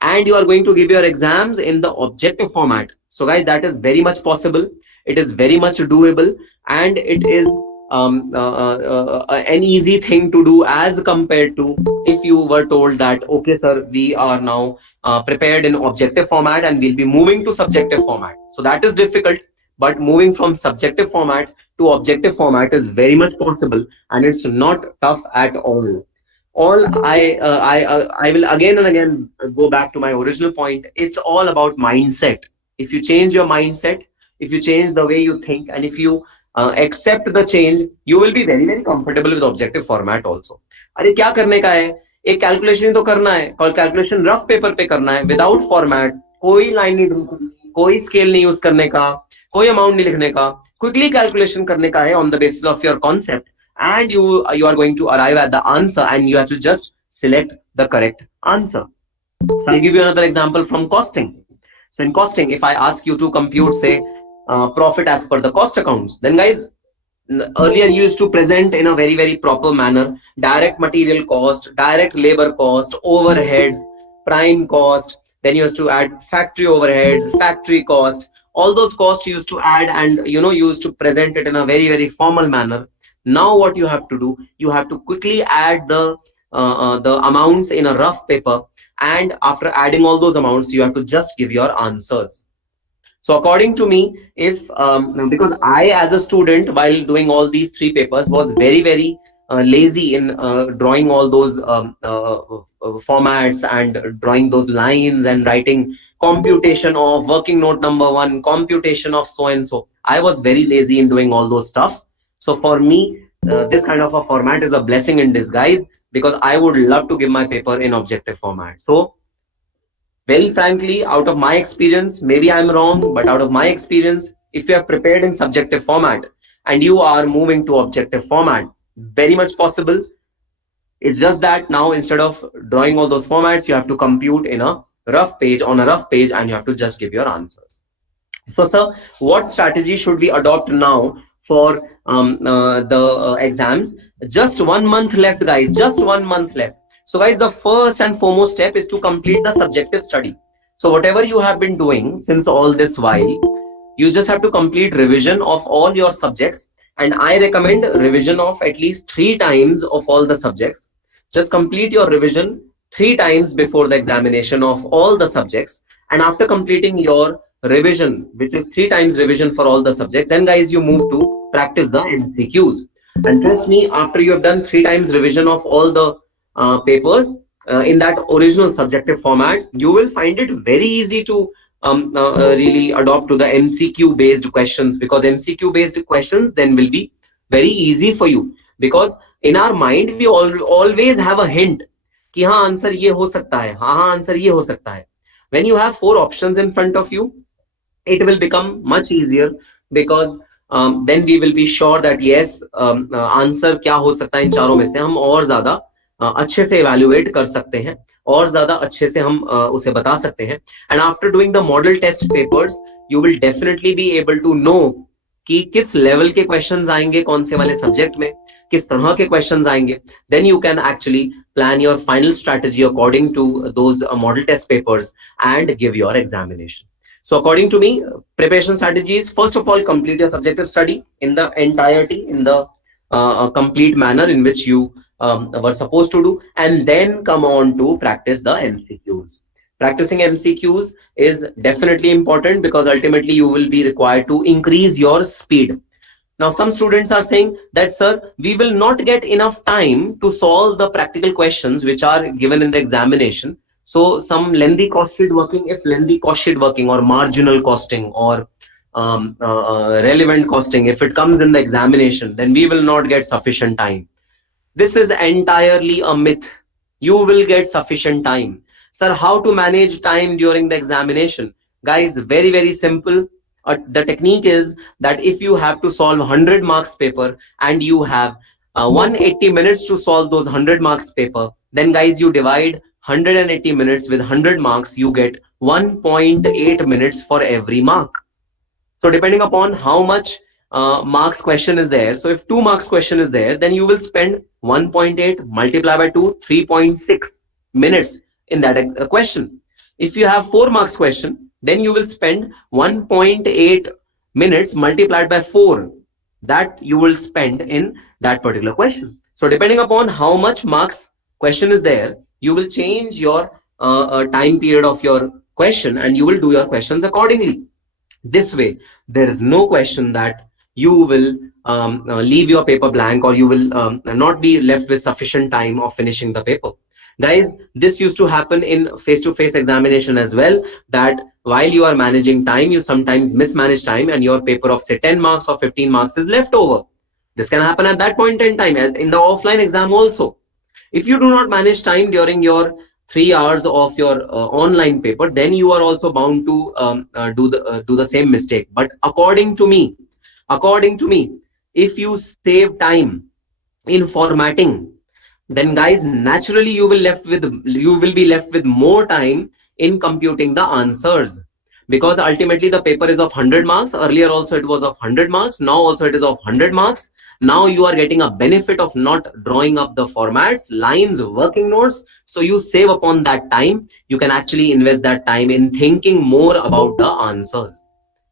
and you are going to give your exams in the objective format. So guys, that is very much possible. It is very much doable, and it is an easy thing to do as compared to if you were told that, okay sir, we are now prepared in objective format and we'll be moving to subjective format. So that is difficult, but moving from subjective format to objective format is very much possible, and it's not tough at all. I will again and again go back to my original point. It's all about mindset. If you change your mindset, if you change the way you think, and if you accept the change, you will be very, very comfortable with objective format also. अरे क्या करने का है, एक calculation तो करना है, और कैलकुलेशन रफ पेपर पे करना है, विदाउट फॉर्मेट, कोई लाइन नहीं ड्रॉ करनी, कोई स्केल नहीं यूज करने का, कोई अमाउंट नहीं लिखने का, क्विकली कैलकुलेशन करने का है on the basis of your concept, and you are going to arrive at the answer, and you have to just select the correct answer. So I'll give you another example from costing. So in costing, if I ask you to compute, say, profit as per the cost accounts, then guys, earlier you used to present in a very, very proper manner: direct material cost, direct labor cost, overheads, prime cost, then you used to add factory overheads, factory cost, all those costs you used to add, and you used to present it in a very, very formal manner. Now what you have to do, you have to quickly add the amounts in a rough paper, and after adding all those amounts, you have to just give your answers. So according to me, if because I as a student, while doing all these three papers, was very, very lazy in drawing all those formats and drawing those lines and writing computation of working note number 1, computation of so and so. I was very lazy in doing all those stuff. So for me, this kind of a format is a blessing in disguise, because I would love to give my paper in objective format. So very frankly, out of my experience, maybe I'm wrong, but out of my experience, if you are prepared in subjective format and you are moving to objective format, very much possible. It's just that now instead of drawing all those formats, you have to compute in a rough page, on a rough page, and you have to just give your answers. So sir, what strategy should we adopt now for the exams? Just 1 month left, guys, just 1 month left. So guys, the first and foremost step is to complete the subjective study. So whatever you have been doing since all this while, you just have to complete revision of all your subjects, and I recommend revision of at least 3 times of all the subjects. Just complete your revision 3 times before the examination of all the subjects, and after completing your revision, which is 3 times revision for all the subject, then guys you move to practice the MCQs. And trust me, after you have done 3 times revision of all the papers in that original subjective format, you will find it very easy to really adopt to the MCQ based questions, because MCQ based questions then will be very easy for you, because in our mind we always have a hint कि हाँ answer ये हो सकता है, हाँ answer ये हो सकता है. When you have 4 options in front of you, it will become much easier, because then we will be sure that yes, answer क्या हो सकता है इन चारों में से, हम और ज्यादा अच्छे से evaluate कर सकते हैं, और ज्यादा अच्छे से हम उसे बता सकते हैं. And after doing the model test papers, you will definitely be able to know कि किस लेवल के क्वेश्चंस आएंगे कौन से वाले सब्जेक्ट में, किस तरह के क्वेश्चंस आएंगे. Then you can actually plan your final strategy according to those model test papers and give your examination. So according to me, preparation strategies, first of all, complete your subjective study in the entirety, in the complete manner in which you were supposed to do, and then come on to practice the MCQs. Practicing MCQs is definitely important, because ultimately you will be required to increase your speed. Now, some students are saying that, sir, we will not get enough time to solve the practical questions which are given in the examination. So some lengthy cost sheet working, if lengthy cost sheet working or marginal costing or relevant costing, if it comes in the examination, then we will not get sufficient time. This is entirely a myth. You will get sufficient time. Sir, how to manage time during the examination? Guys, very, very simple. The technique is that if you have to solve 100 marks paper and you have 180 minutes to solve those 100 marks paper, then guys, you divide 180 minutes with 100 marks, you get 1.8 minutes for every mark. So depending upon how much marks question is there, so if 2 marks question is there, then you will spend 1.8 multiply by 2, 3.6 minutes in that question. If you have 4 marks question, then you will spend 1.8 minutes multiplied by 4, that you will spend in that particular question. So depending upon how much marks question is there, you will change your time period of your question, and you will do your questions accordingly. This way, there is no question that you will leave your paper blank, or you will not be left with sufficient time of finishing the paper. Guys, this used to happen in face-to-face examination as well, that while you are managing time, you sometimes mismanage time, and your paper of say 10 marks or 15 marks is left over. This can happen at that point in time, in the offline exam also. If you do not manage time during your 3 hours of your online paper, then you are also bound to do the same mistake. But according to me, if you save time in formatting, then guys, naturally you will be left with more time in computing the answers, because ultimately the paper is of 100 marks. Earlier also it was of 100 marks. Now also it is of 100 marks. Now you are getting a benefit of not drawing up the formats, lines, working notes. So you save upon that time. You can actually invest that time in thinking more about the answers.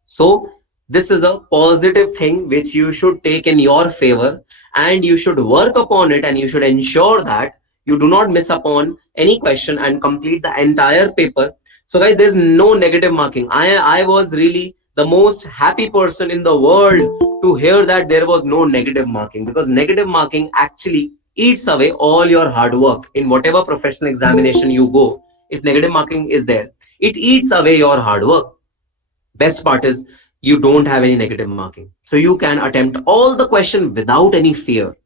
So this is a positive thing which you should take in your favor, and you should work upon it, and you should ensure that you do not miss upon any question and complete the entire paper. So guys, there's no negative marking. I was really the most happy person in the world to hear that there was no negative marking, because negative marking actually eats away all your hard work in whatever professional examination you go. If negative marking is there, it eats away your hard work. Best part is you don't have any negative marking, so you can attempt all the question without any fear.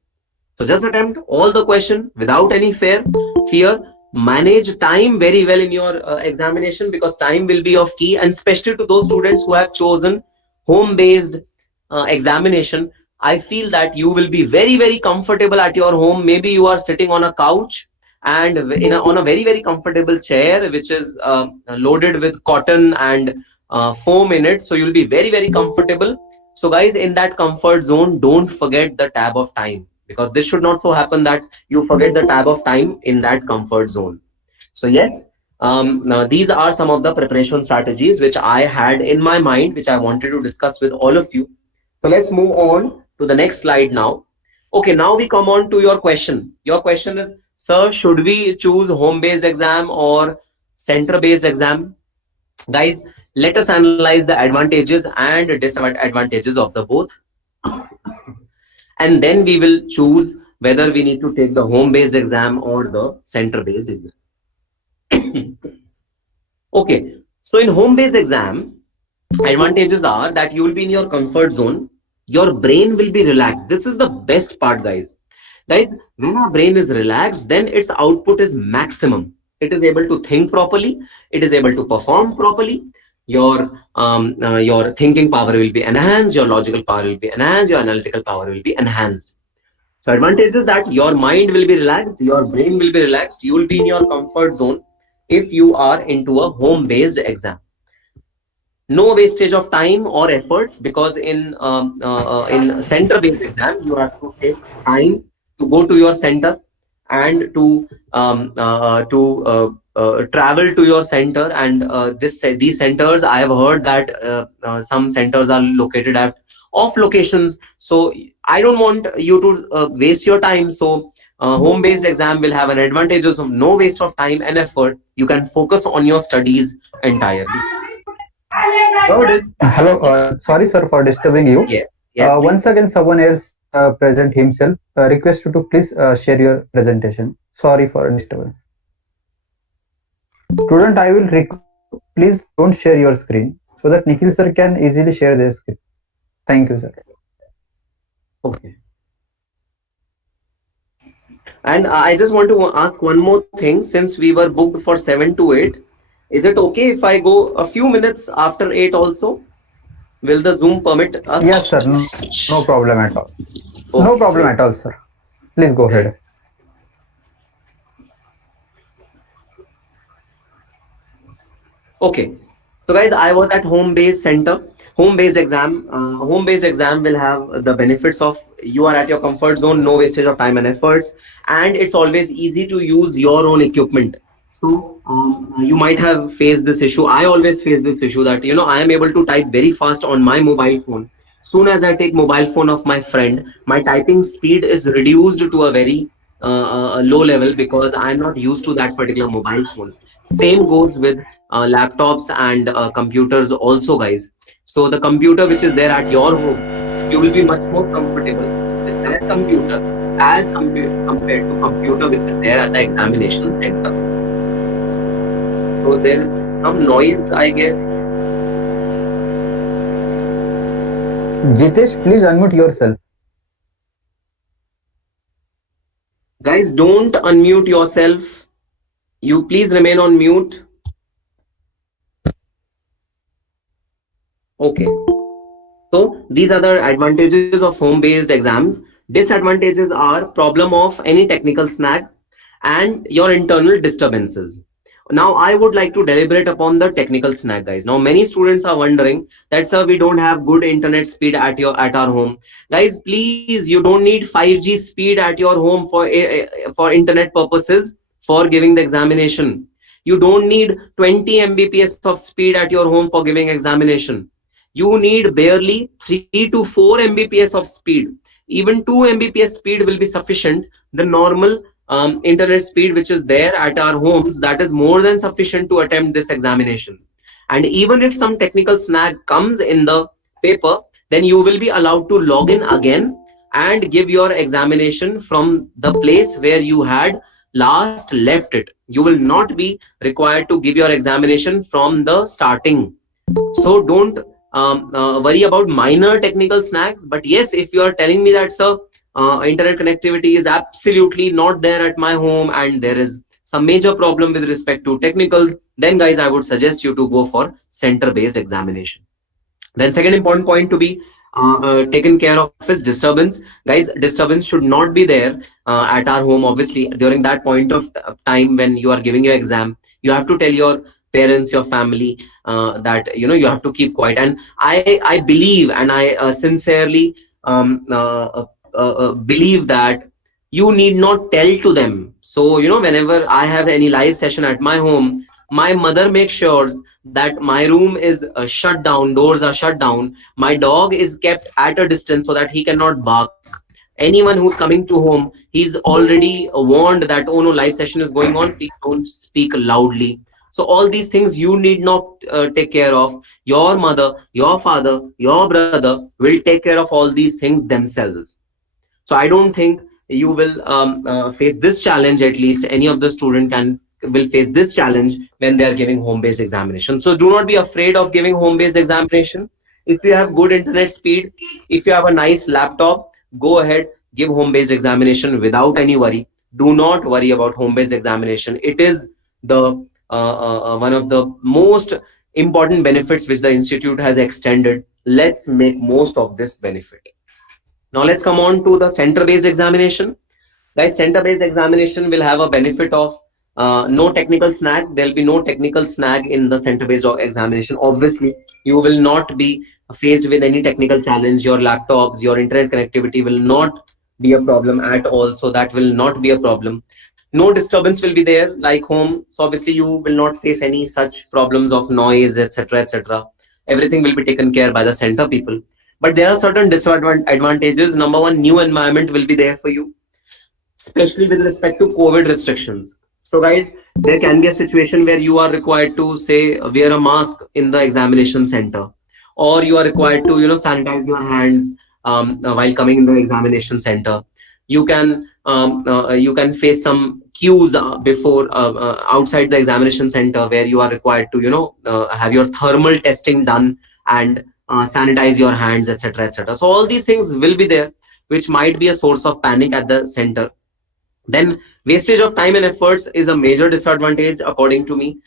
So just attempt all the question without any fear. Manage time very well in your examination, because time will be of key, and especially to those students who have chosen home based examination, I feel that you will be very, very comfortable at your home. Maybe you are sitting on a couch and on a very, very comfortable chair which is loaded with cotton and foam in it, so you'll be very, very comfortable. So guys, in that comfort zone, don't forget the tab of time, because this should not so happen that you forget the tab of time in that comfort zone. So yes, now these are some of the preparation strategies which I had in my mind, which I wanted to discuss with all of you. So let's move on to the next slide now. Okay, now we come on to your question. Your question is, sir, should we choose home based exam or center based exam? Guys, Let us analyze the advantages and disadvantages of the both, and then we will choose whether we need to take the home-based exam or the center-based exam. Okay, so in home-based exam, advantages are that you will be in your comfort zone, your brain will be relaxed. This is the best part, guys. When our brain is relaxed, then its output is maximum. It is able to think properly, it is able to perform properly. Your thinking power will be enhanced, your logical power will be enhanced, your analytical power will be enhanced. So advantage is that your mind will be relaxed, your brain will be relaxed, you will be in your comfort zone if you are into a home-based exam. No wastage of time or efforts, because in center-based exam you have to take time to go to your center and to travel to your center, and these centers, I have heard that some centers are located at off locations, so I don't want you to waste your time. So home-based exam will have an advantage of no waste of time and effort. You can focus on your studies entirely. Third is, Hello, sorry sir for disturbing you. yes, Once again, someone else present himself. Request you to please share your presentation. Sorry for disturbance. Student, I will request please don't share your screen so that Nikhil sir can easily share their screen. Thank you, sir. okay. And I just want to ask one more thing. Since we were booked for 7 to 8, is it okay if I go a few minutes after 8 also? Will the Zoom permit us? Yes, sir. No problem at all. Okay, No problem great. at all, sir. Please go ahead. Okay. So guys, I was at home-based center. Home-based exam. Home-based exam will have the benefits of you are at your comfort zone, no wastage of time and efforts, and it's always easy to use your own equipment. So you might have faced this issue. I always face this issue that I am able to type very fast on my mobile phone. Soon as I take mobile phone of my friend, my typing speed is reduced to a very low level because I'm not used to that particular mobile phone. Same goes with laptops and computers also, guys. So the computer which is there at your home, you will be much more comfortable with that computer as compared to computer which is there at the examination center. So there is some noise, I guess. Jitesh, please unmute yourself. Guys, don't unmute yourself. You please remain on mute. Okay. So these are the advantages of home-based exams. Disadvantages are problem of any technical snag and your internal disturbances. Now I would like to deliberate upon the technical snag, guys. Now many students are wondering that, sir, we don't have good internet speed at our home. Guys, please, you don't need 5G speed at your home for internet purposes for giving the examination. You don't need 20 Mbps of speed at your home for giving examination. You need barely 3 to 4 Mbps of speed. Even 2 Mbps speed will be sufficient. The normal internet speed which is there at our homes, that is more than sufficient to attempt this examination. And even if some technical snag comes in the paper, then you will be allowed to log in again and give your examination from the place where you had last left it. You will not be required to give your examination from the starting. So don't worry about minor technical snags. But yes, if you are telling me that, sir, internet connectivity is absolutely not there at my home and there is some major problem with respect to technicals, then guys, I would suggest you to go for center-based examination. Then second important point to be taken care of is disturbance. Guys, disturbance should not be there at our home. Obviously, during that point of time when you are giving your exam, you have to tell your parents, your family that you have to keep quiet. And I believe and I sincerely believe that you need not tell to them. So whenever I have any live session at my home, my mother makes sure that my room is shut down, doors are shut down, my dog is kept at a distance so that he cannot bark. Anyone who's coming to home, he's already warned that, oh no, live session is going on, please don't speak loudly. So all these things you need not take care of. Your mother, your father, your brother will take care of all these things themselves. So I don't think you will face this challenge. At least any of the student will face this challenge when they are giving home based examination. So do not be afraid of giving home based examination. If you have good internet speed, if you have a nice laptop, go ahead, give home based examination without any worry. Do not worry about home based examination. It is the one of the most important benefits which the institute has extended. Let's make most of this benefit. Now let's come on to the center-based examination. Guys, center-based examination will have a benefit of no technical snag. There'll be no technical snag in the center-based examination. Obviously, you will not be faced with any technical challenge. Your laptops, your internet connectivity will not be a problem at all. So that will not be a problem. No disturbance will be there like home. So obviously you will not face any such problems of noise, etc., etc. Everything will be taken care by the center people. But there are certain disadvantages. Number one, new environment will be there for you, especially with respect to COVID restrictions. So guys, there can be a situation where you are required to say wear a mask in the examination center, or you are required to sanitize your hands while coming in the examination center. You can face some queues before outside the examination center where you are required to have your thermal testing done and sanitize your hands, etc., etc. So all these things will be there, which might be a source of panic at the center. Then wastage of time and efforts is a major disadvantage according to me.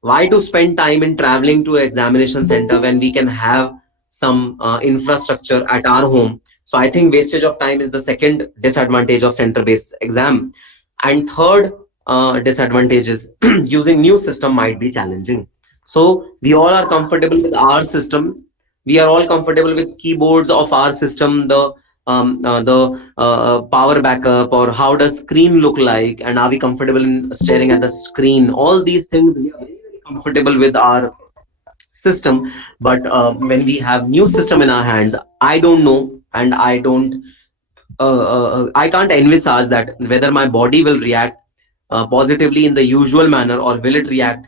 Why to spend time in traveling to an examination center when we can have some infrastructure at our home? So I think wastage of time is the second disadvantage of center-based exam. And third disadvantage is using new system might be challenging. So we all are comfortable with our systems. We are all comfortable with keyboards of our system, the power backup, or how does screen look like, and are we comfortable in staring at the screen? All these things we are very, very comfortable with our system. But when we have new system in our hands, I don't know, and I can't envisage that whether my body will react positively in the usual manner, or will it react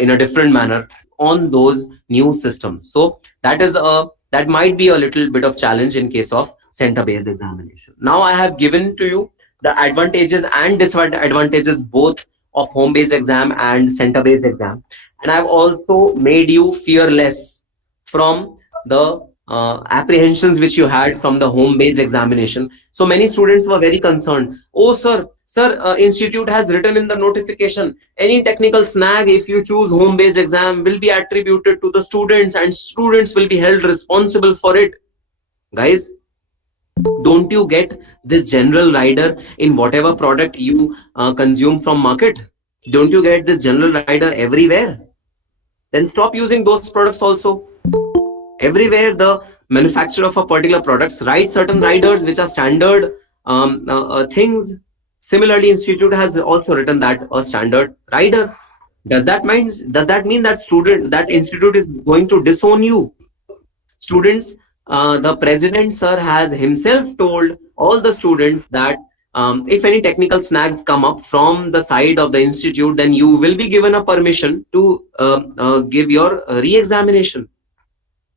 in a different manner on those new systems. So that might be a little bit of challenge in case of center-based examination. Now I have given to you the advantages and disadvantages both of home-based exam and center-based exam, and I've also made you fearless from the apprehensions which you had from the home-based examination. So many students were very concerned. Oh sir, institute has written in the notification, any technical snag if you choose home-based exam will be attributed to the students, and students will be held responsible for it. Guys, don't you get this general rider in whatever product you consume from market? Don't you get this general rider everywhere? Then stop using those products also. Everywhere the manufacturer of a particular products write certain riders which are standard things. Similarly, institute has also written that a standard rider. Does that mean that institute is going to disown you? Students, the president sir has himself told all the students that if any technical snags come up from the side of the institute, then you will be given a permission to give your re-examination.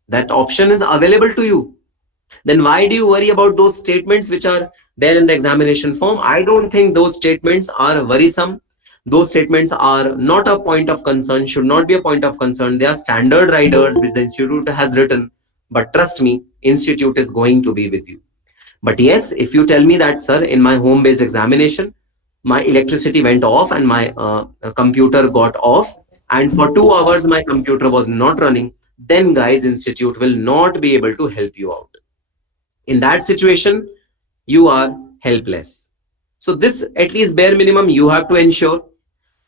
That option is available to you. Then why do you worry about those statements which are there in the examination form? I don't think those statements are worrisome. Those statements are not a point of concern, should not be a point of concern. They are standard riders which the institute has written. But trust me, institute is going to be with you. But yes, if you tell me that, sir, in my home-based examination, my electricity went off and my computer got off, and for 2 hours my computer was not running, then guys, institute will not be able to help you out. In that situation, you are helpless. So this, at least bare minimum, you have to ensure.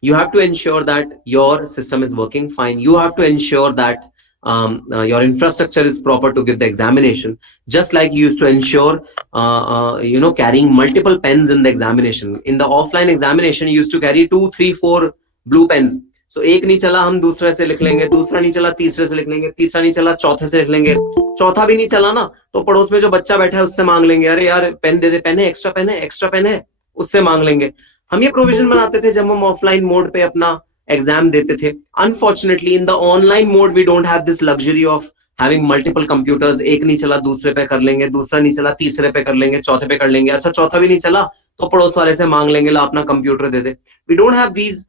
You have to ensure that your system is working fine. You have to ensure that your infrastructure is proper to give the examination. Just like you used to ensure, carrying multiple pens in the examination. In the offline examination, you used to carry 2, 3, 4 blue pens. So एक नहीं चला हम दूसरे से लिख लेंगे, दूसरा नहीं चला तीसरे से लिख लेंगे, तीसरा नहीं चला चौथे से लिख लेंगे, चौथा भी नहीं चला ना तो पड़ोस में जो बच्चा बैठा है उससे मांग लेंगे, अरे यार पेन दे दे, पेन है, एक्स्ट्रा पेन है, उससे मांग लेंगे. हम ये प्रोविजन बनाते थे जब हम ऑफलाइन मोड पे अपना एग्जाम देते थे. Unfortunately, in the online mode, we don't have this luxury of having multiple computers. एक नहीं चला दूसरे पे कर लेंगे, दूसरा नहीं चला तीसरे पे कर लेंगे, चौथे पे कर लेंगे. अच्छा चौथा भी नहीं चला तो पड़ोस वाले से मांग लेंगे, ला अपना computer they they. We don't have these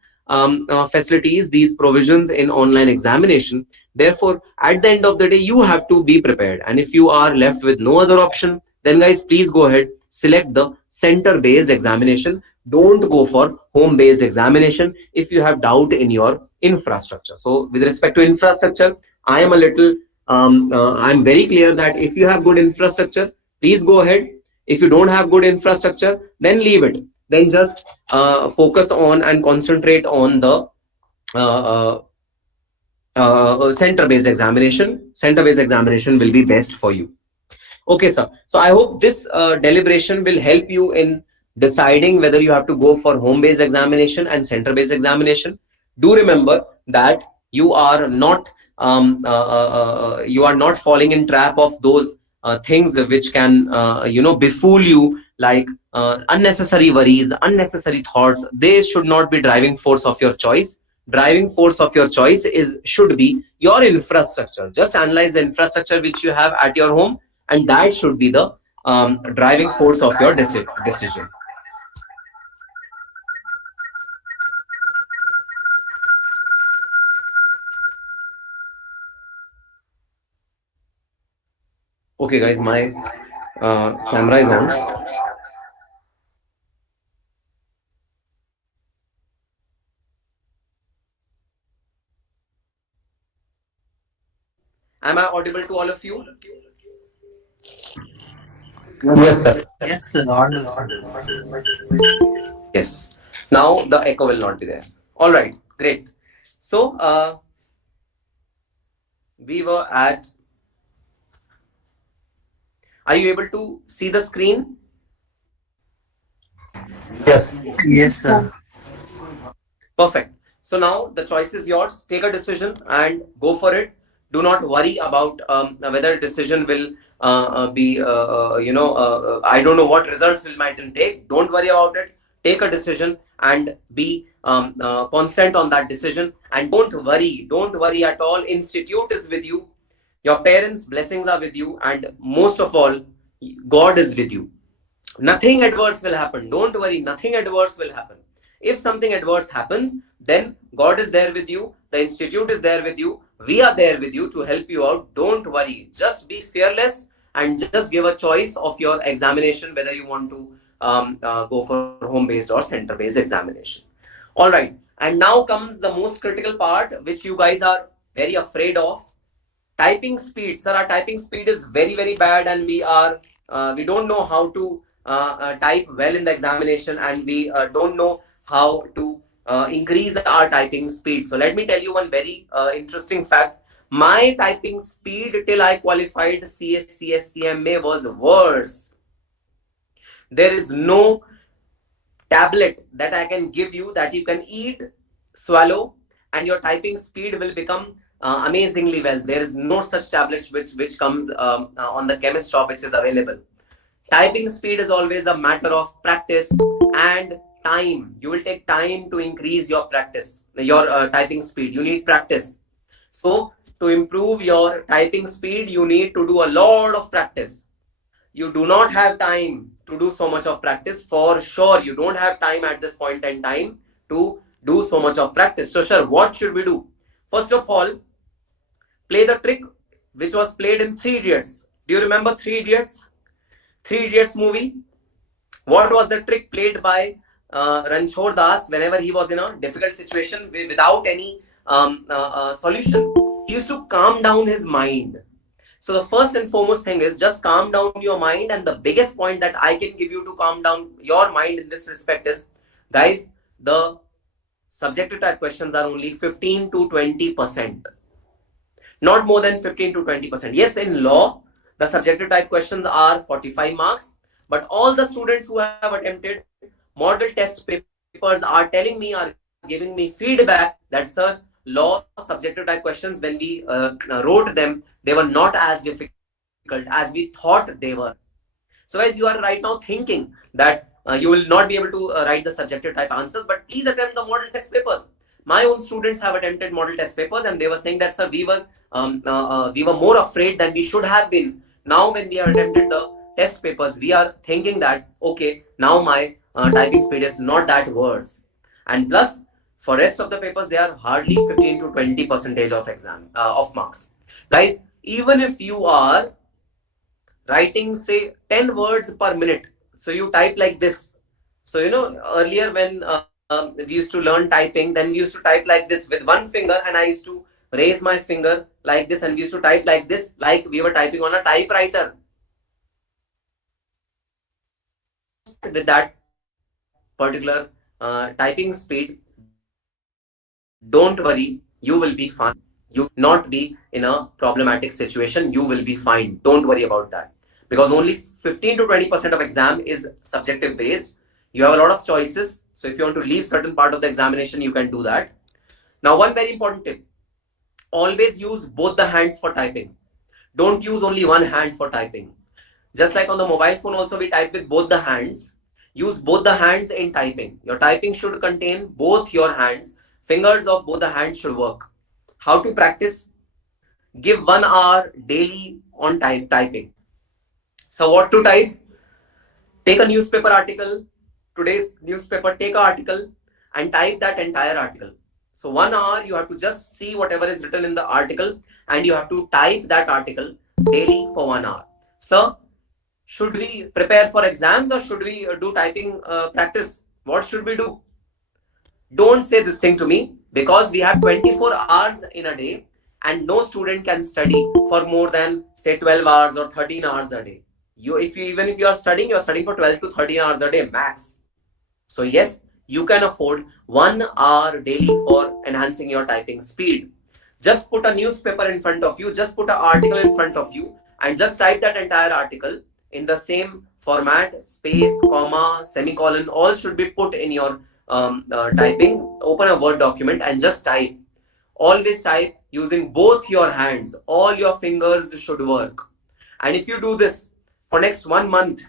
facilities, these provisions in online examination. Therefore, at the end of the day, you have to be prepared. And if you are left with no other option, then guys, please go ahead, select the center-based examination. Don't go for home-based examination if you have doubt in your infrastructure. So with respect to infrastructure, I am a little, I'm very clear that if you have good infrastructure, please go ahead. If you don't have good infrastructure, then leave it. Then just focus on and concentrate on the center-based examination. Center-based examination will be best for you. Okay, sir. So I hope this deliberation will help you in deciding whether you have to go for home-based examination and center-based examination. Do remember that you are not falling in trap of those things which can befool you, like unnecessary worries, unnecessary thoughts. They should not be driving force of your choice. Driving force of your choice should be your infrastructure. Just analyze the infrastructure which you have at your home, and that should be the driving force of your decision. Okay guys, my camera is on. Am I audible to all of you? Yes, sir. Yes. Now the echo will not be there. All right, great. So we were at. Are you able to see the screen? Yes. Yes, sir. Perfect. So now the choice is yours. Take a decision and go for it. Do not worry about whether decision will be, I don't know what results will might take. Don't worry about it. Take a decision and be constant on that decision. And don't worry at all. Institute is with you. Your parents' blessings are with you. And most of all, God is with you. Nothing adverse will happen. Don't worry. Nothing adverse will happen. If something adverse happens, then God is there with you. The institute is there with you. We are there with you to help you out. Don't worry. Just be fearless and just give a choice of your examination, whether you want to go for home-based or center-based examination. All right. And now comes the most critical part, which you guys are very afraid of. Typing speed. Sir, our typing speed is very, very bad, and we don't know how to type well in the examination, and we don't know how to increase our typing speed. So let me tell you one very interesting fact. My typing speed till I qualified ICAI-CMA was worse. There is no tablet that I can give you that you can eat, swallow, and your typing speed will become amazingly well. There is no such tablet which comes on the chemist shop which is available. Typing speed is always a matter of practice and time. You will take time to increase your practice, your typing speed. You need practice. So to improve your typing speed, you need to do a lot of practice. You do not have time to do so much of practice. For sure, you don't have time at this point in time to do so much of practice. So sure, what should we do? First of all, play the trick which was played in 3 Idiots. Do you remember 3 Idiots? 3 Idiots movie. What was the trick played by Ranchhod Das whenever he was in a difficult situation without any solution? He used to calm down his mind. So the first and foremost thing is just calm down your mind. And the biggest point that I can give you to calm down your mind in this respect is, guys, the subjective type questions are only 15 to 20%. Not more than 15 to 20%. Yes, in law, the subjective type questions are 45 marks. But all the students who have attempted model test papers are telling me, are giving me feedback that, sir, law subjective type questions, when we wrote them, they were not as difficult as we thought they were. So guys, you are right now thinking that you will not be able to write the subjective type answers, but please attempt the model test papers. My own students have attempted model test papers, and they were saying that, sir, we were more afraid than we should have been. Now, when we have attempted the test papers, we are thinking that, okay, now my typing speed is not that worse. And plus, for rest of the papers, they are hardly 15 to 20 percentage of of marks. Guys, even if you are writing, say, 10 words per minute, so you type like this. So, earlier when we used to learn typing, then we used to type like this with one finger, and I used to raise my finger like this, and we used to type like this, like we were typing on a typewriter. With that particular typing speed, don't worry, you will be fine. You will not be in a problematic situation. You will be fine. Don't worry about that, because only 15 to 20% of exam is subjective based. You have a lot of choices. So if you want to leave certain part of the examination, you can do that. Now, one very important tip: always use both the hands for typing. Don't use only one hand for typing. Just like on the mobile phone also, we type with both the hands. Use both the hands in typing. Your typing should contain both your hands. Fingers of both the hands should work. How to practice? Give 1 hour daily on typing. So what to type? Take a newspaper article, today's newspaper, take an article and type that entire article. So 1 hour, you have to just see whatever is written in the article, and you have to type that article daily for 1 hour. So should we prepare for exams, or should we do typing practice? What should we do? Don't say this thing to me, because we have 24 hours in a day, and no student can study for more than, say, 12 hours or 13 hours a day. Even if you are studying for 12 to 13 hours a day max. So yes, you can afford 1 hour daily for enhancing your typing speed. Just put a newspaper in front of you, just put an article in front of you, and just type that entire article in the same format. Space, comma, semicolon, all should be put in your typing. Open a Word document and just type. Always type using both your hands. All your fingers should work. And if you do this for next 1 month,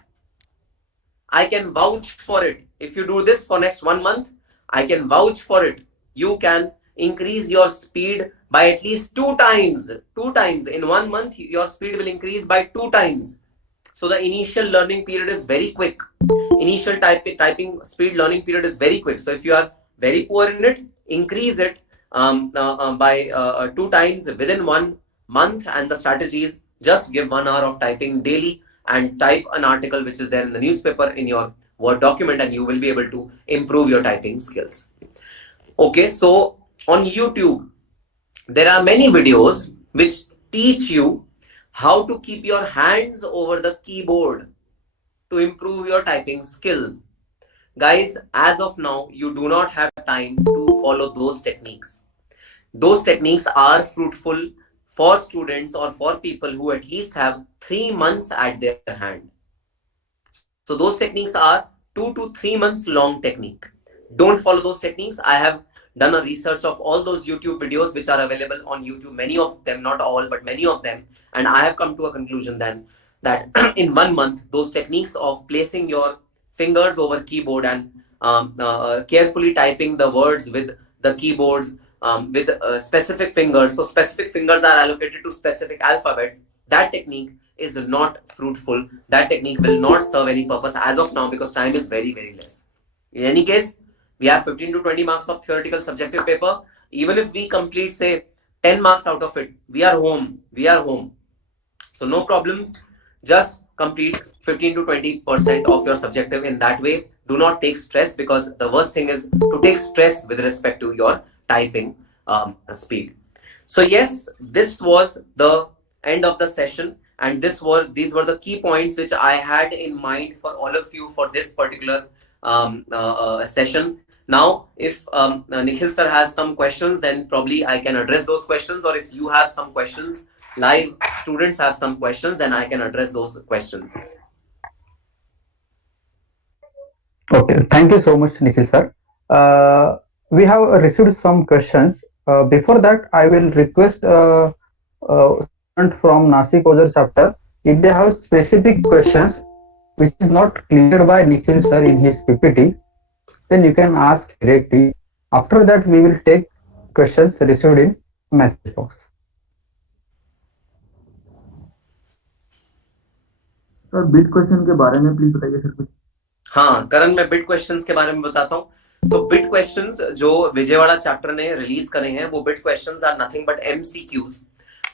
I can vouch for it. If you do this for next 1 month, I can vouch for it. You can increase your speed by at least 2 times. 2 times in 1 month, your speed will increase by 2 times. So the initial learning period is very quick. Initial typing speed learning period is very quick. So if you are very poor in it, increase it by 2 times within 1 month. And the strategy is just give 1 hour of typing daily, and type an article which is there in the newspaper in your Word document, and you will be able to improve your typing skills. Okay, so on YouTube, there are many videos which teach you how to keep your hands over the keyboard to improve your typing skills. Guys, as of now, you do not have time to follow those techniques. Those techniques are fruitful for students or for people who at least have 3 months at their hand. So those techniques are 2 to 3 months long technique. Don't follow those techniques. I have done a research of all those YouTube videos which are available on YouTube, many of them, not all, but many of them. And I have come to a conclusion then that in 1 month, those techniques of placing your fingers over keyboard and carefully typing the words with the keyboards with specific fingers. So specific fingers are allocated to specific alphabet. That technique is not fruitful. That technique will not serve any purpose as of now, because time is very, very less. In any case, we have 15 to 20 marks of theoretical subjective paper. Even if we complete, say, 10 marks out of it, we are home. We are home. So no problems. Just complete 15 to 20% of your subjective in that way. Do not take stress, because the worst thing is to take stress with respect to your typing speed. So yes, this was the end of the session, and these were the key points which I had in mind for all of you for this particular session. Now, if Nikhil sir has some questions, then probably I can address those questions, or if you have some questions, live students have some questions, then I can address those questions. Okay, thank you so much, Nikhil sir. We have received some questions. Before that, I will request student from Nasik-Ojhar chapter, if they have specific questions which is not cleared by Nikhil sir in his PPT, then you can ask directly. After that, we will take questions received in message box. Sir bit question के बारे में please बताइए sir कुछ। हाँ करण, मैं bit questions के बारे में बताता हूँ। तो बिट क्वेश्चंस जो विजयवाड़ा चैप्टर ने रिलीज करे हैं, वो bit questions are nothing but MCQs.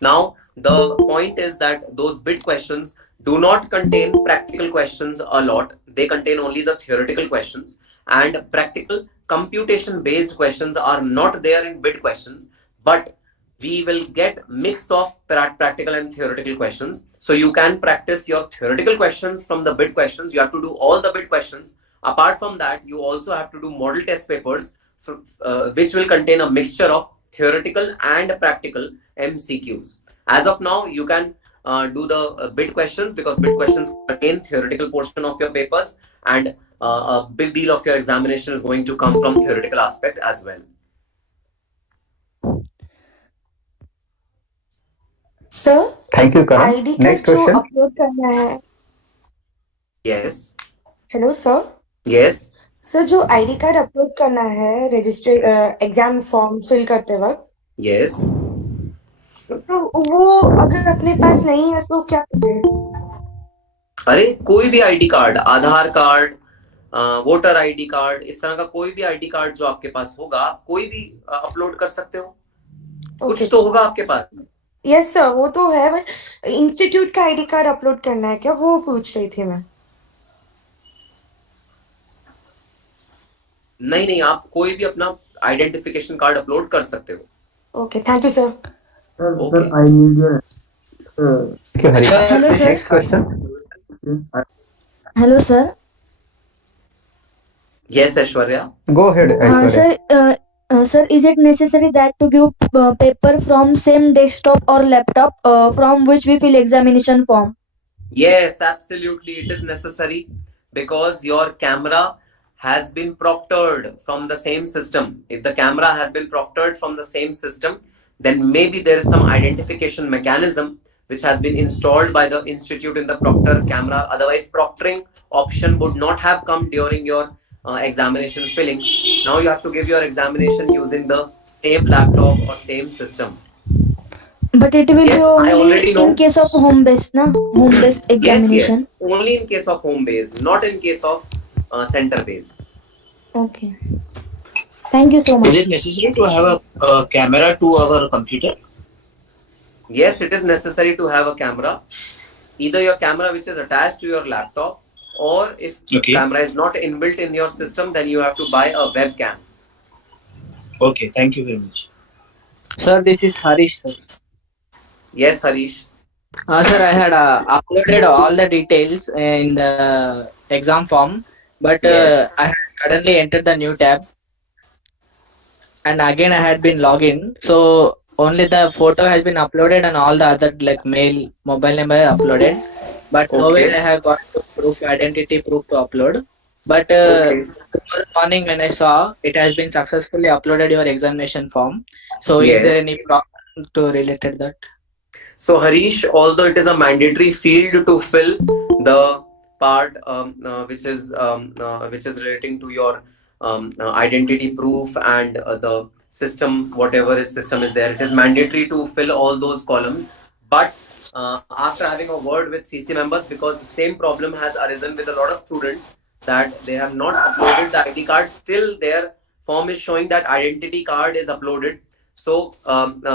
Now the point is that those bit questions do not contain practical questions a lot. They contain only the theoretical questions, and practical computation based questions are not there in bit questions, but we will get mix of practical and theoretical questions. So you can practice your theoretical questions from the bit questions. You have to do all the bit questions. Apart from that, you also have to do model test papers, which will contain a mixture of theoretical and practical MCQs. As of now, you can do the bit questions, because bit questions contain theoretical portion of your papers, and a big deal of your examination is going to come from theoretical aspect as well. Sir Thank you, Karan. ID Next card जो question. Upload करना है। Yes. Hello sir. Yes. Sir जो ID card upload करना है register exam form fill करते वक्त, Yes. तो वो अगर अपने पास नहीं है तो क्या करें? अरे कोई भी आईडी कार्ड, आधार कार्ड, वोटर आईडी कार्ड, इस तरह का कोई भी आईडी कार्ड जो आपके पास होगा, आप कोई भी अपलोड कर सकते हो। कुछ तो होगा आपके पास। यस सर, वो तो है, बट इंस्टीट्यूट का आईडी कार्ड अपलोड करना है क्या, वो पूछ रही थी मैं। नहीं, आप कोई भी अपना आइडेंटिफिकेशन कार्ड अपलोड कर सकते हो। Okay, thank you sir. Sir I need your Thank you, Hari. Hello, sir. Next question. Hello, sir. Yes, Aishwarya. Go ahead, Aishwarya. Sir, is it necessary that to give paper from same desktop or laptop from which we fill examination form? Yes, absolutely. It is necessary, because your camera has been proctored from the same system. If the camera has been proctored from the same system, then maybe there is some identification mechanism which has been installed by the institute in the proctor camera. Otherwise, proctoring option would not have come during your examination filling. Now you have to give your examination using the same laptop or same system. But it will Yes, be I already only know. in case of home-based, na? Home-based examination. Yes. Only in case of home based, not in case of center based. Okay. Thank you so much. Is it necessary to have a camera to our computer? Yes, it is necessary to have a camera. Either your camera which is attached to your laptop, or if camera is not inbuilt in your system, then you have to buy a webcam. Okay, thank you very much. Sir, this is Harish, sir. Yes, Harish. Sir, I had uploaded all the details in the exam form, but Yes. I had suddenly entered the new tab, and again I had been logged in. So only the photo has been uploaded and all the other like mail, mobile number uploaded, but nowhere I have got proof, identity proof to upload. But tomorrow morning when I saw it has been successfully uploaded your examination form. So is there any problem to related that? So Harish, although it is a mandatory field to fill the part which is relating to your identity proof and the system, whatever is system is there, it is mandatory to fill all those columns. But after having a word with CC members, because the same problem has arisen with a lot of students, that they have not uploaded the ID card, still their form is showing that identity card is uploaded. So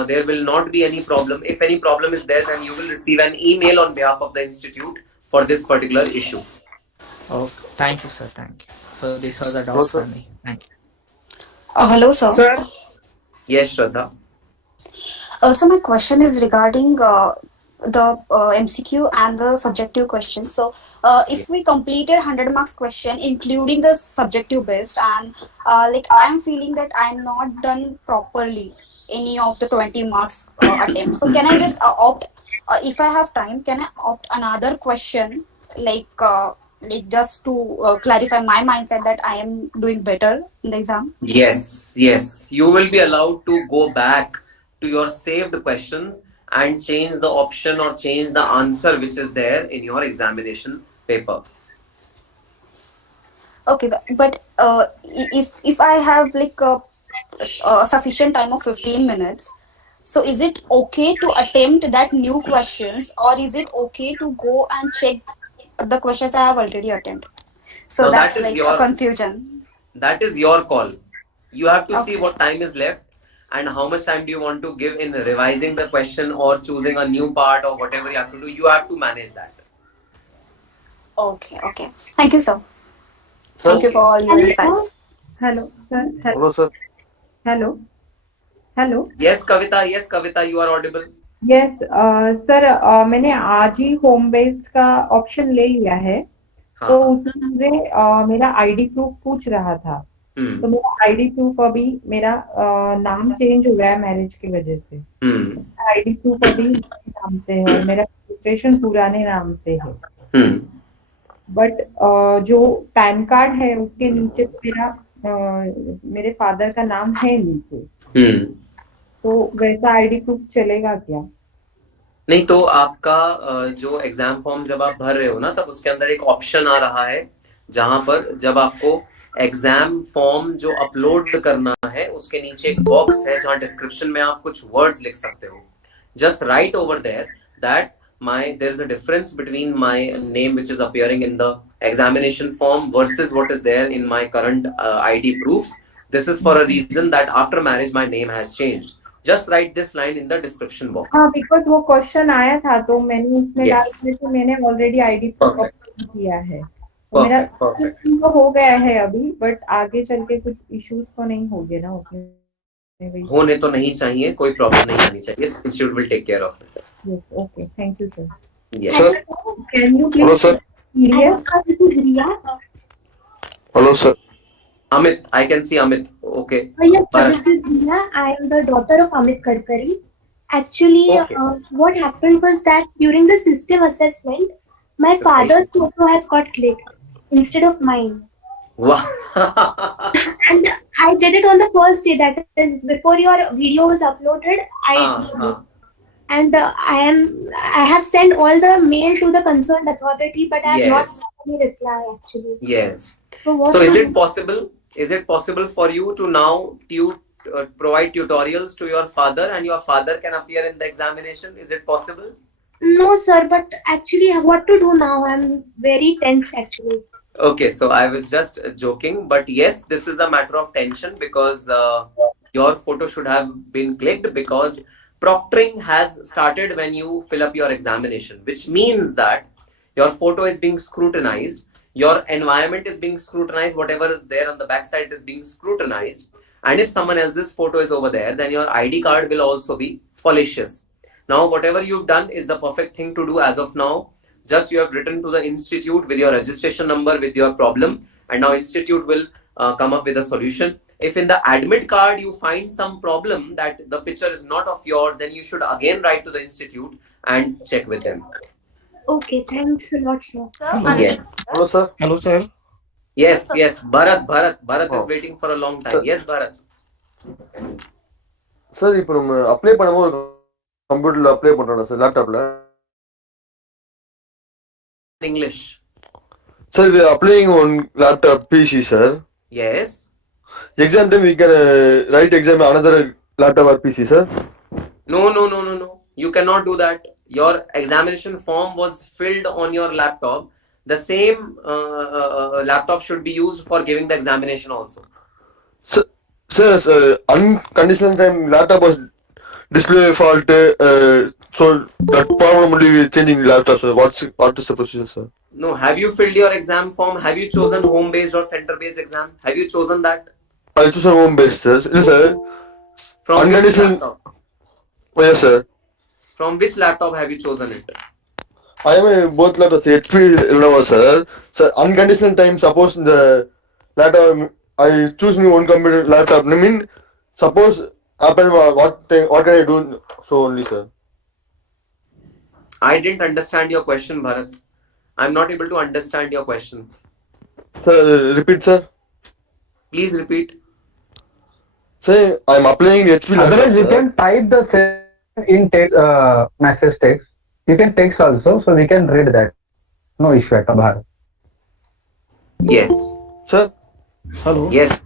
there will not be any problem. If any problem is there, then you will receive an email on behalf of the institute for this particular issue. Okay, thank you, sir. Thank you. So this was a doubt for me. Thank you. Hello, sir. Sir. Yes, Shraddha. So my question is regarding the MCQ and the subjective questions. So if we completed 100 marks question, including the subjective based, and like I am feeling that I am not done properly any of the 20 marks attempt. So can I just opt, if I have time, can I opt another question, like just to clarify my mindset that I am doing better in the exam? Yes, yes. You will be allowed to go back to your saved questions and change the option or change the answer which is there in your examination paper. Okay, but if I have like sufficient time of 15 minutes. So is it okay to attempt that new questions, or is it okay to go and check the questions I have already attempted? So Now that's like a confusion. that is your call. You have to see Okay. what time is left and how much time do you want to give in revising the question or choosing a new part or whatever you have to do. You have to manage that. Okay. Okay. Thank you, sir. Thank you for all your insights. Hello, sir. Hello, sir. Hello. Hello. Yes, Kavita, you are audible. Yes sir मैंने आज ही home based का option ले लिया है तो उसमें मुझे मेरा आईडी प्रूफ पूछ रहा था तो मेरा आईडी प्रूफ अभी मेरा नाम चेंज हुआ है मैरिज की वजह से आईडी प्रूफ अभी मेरे नाम से है और मेरा रजिस्ट्रेशन पुराने नाम से है बट जो पैन कार्ड है उसके नीचे मेरा मेरे फादर का नाम है नीचे तो वैसा आईडी प्रूफ चलेगा क्या? नहीं तो आपका जो एग्जाम फॉर्म जब आप भर रहे हो ना तब उसके अंदर एक ऑप्शन आ रहा है जहां पर जब आपको एग्जाम फॉर्म जो अपलोड करना है उसके नीचे एक बॉक्स है जहां डिस्क्रिप्शन में आप कुछ वर्ड्स लिख सकते हो. Just write over there that there is a difference between my name which is appearing in the examination form versus what is there in my current ID proofs. This is for a reason that after marriage my name has changed. Just write this line in the description box. हाँ, because वो question आया था तो मैंने उसमें डाल दिया कि मैंने ऑलरेडी आईडी अपलोड किया है तो मेरा तो हो गया है अभी बट आगे चल के कुछ इश्यूज तो नहीं होंगे ना उसमें. होने तो नहीं चाहिए, कोई प्रॉब्लम नहीं आनी चाहिए. Institute will take care of it. Yes, okay. Thank you, sir. Yes. Sir. Can you please? Hello, sir. Yes. This is Riya. Hello, sir. Amit, I can see Amit. Okay. Yes, this is Riya. I am the daughter of Amit Gadkari. Actually, what happened was that during the system assessment, my father's photo has got clicked instead of mine. Wow. And I did it on the first day, that is before your video was uploaded. I did it. And I have sent all the mail to the concerned authority, but I have not got any reply actually. Yes. So is it possible? Is it possible for you to now provide tutorials to your father, and your father can appear in the examination? Is it possible? No, sir. But actually, what to do now? I'm very tensed actually. Okay, so I was just joking, but yes, this is a matter of tension because your photo should have been clicked because proctoring has started when you fill up your examination, which means that your photo is being scrutinized, your environment is being scrutinized, whatever is there on the backside is being scrutinized, and if someone else's photo is over there, then your ID card will also be fallacious. Now, whatever you've done is the perfect thing to do as of now. Just you have written to the institute with your registration number, with your problem, and now institute will come up with a solution. If in the admit card you find some problem that the picture is not of yours, then you should again write to the institute and check with them. Okay, thanks a lot, sir. Yes. Hello, sir. Hello, sir. Yes. Bharat is waiting for a long time. Yes, Bharat. Sir, இப்போ நம்ம apply பண்ணும்போது கம்ப்யூட்டர்ல apply பண்றோம்ல sir லேப்டாப்ல English. Sir, we are applying on laptop PC, sir. Yes. Exam time we can write exam another laptop or PC, sir. No. You cannot do that. Your examination form was filled on your laptop. The same laptop should be used for giving the examination also. Sir, unconditional time laptop was display fault. So that problem only we changing laptop, sir. What is the procedure, sir? No. Have you filled your exam form? Have you chosen home-based or center-based exam? Have you chosen that? I choose home based, sir. Yes, sir. From which laptop? Yes, sir. From which laptop have you chosen it? I am both laptops, HP, Lenovo, sir. Sir, unconditional time, suppose the laptop, I choose me one computer laptop. I mean, suppose happen, what can I do? So only, sir. I didn't understand your question, Bharat. I'm not able to understand your question. Sir, repeat, sir. Please repeat. Say, I'm applying HP laptop. Otherwise, you can type the same in message text. You can text also, so we can read that. No issue at all. Yes. Sir. Hello. Yes.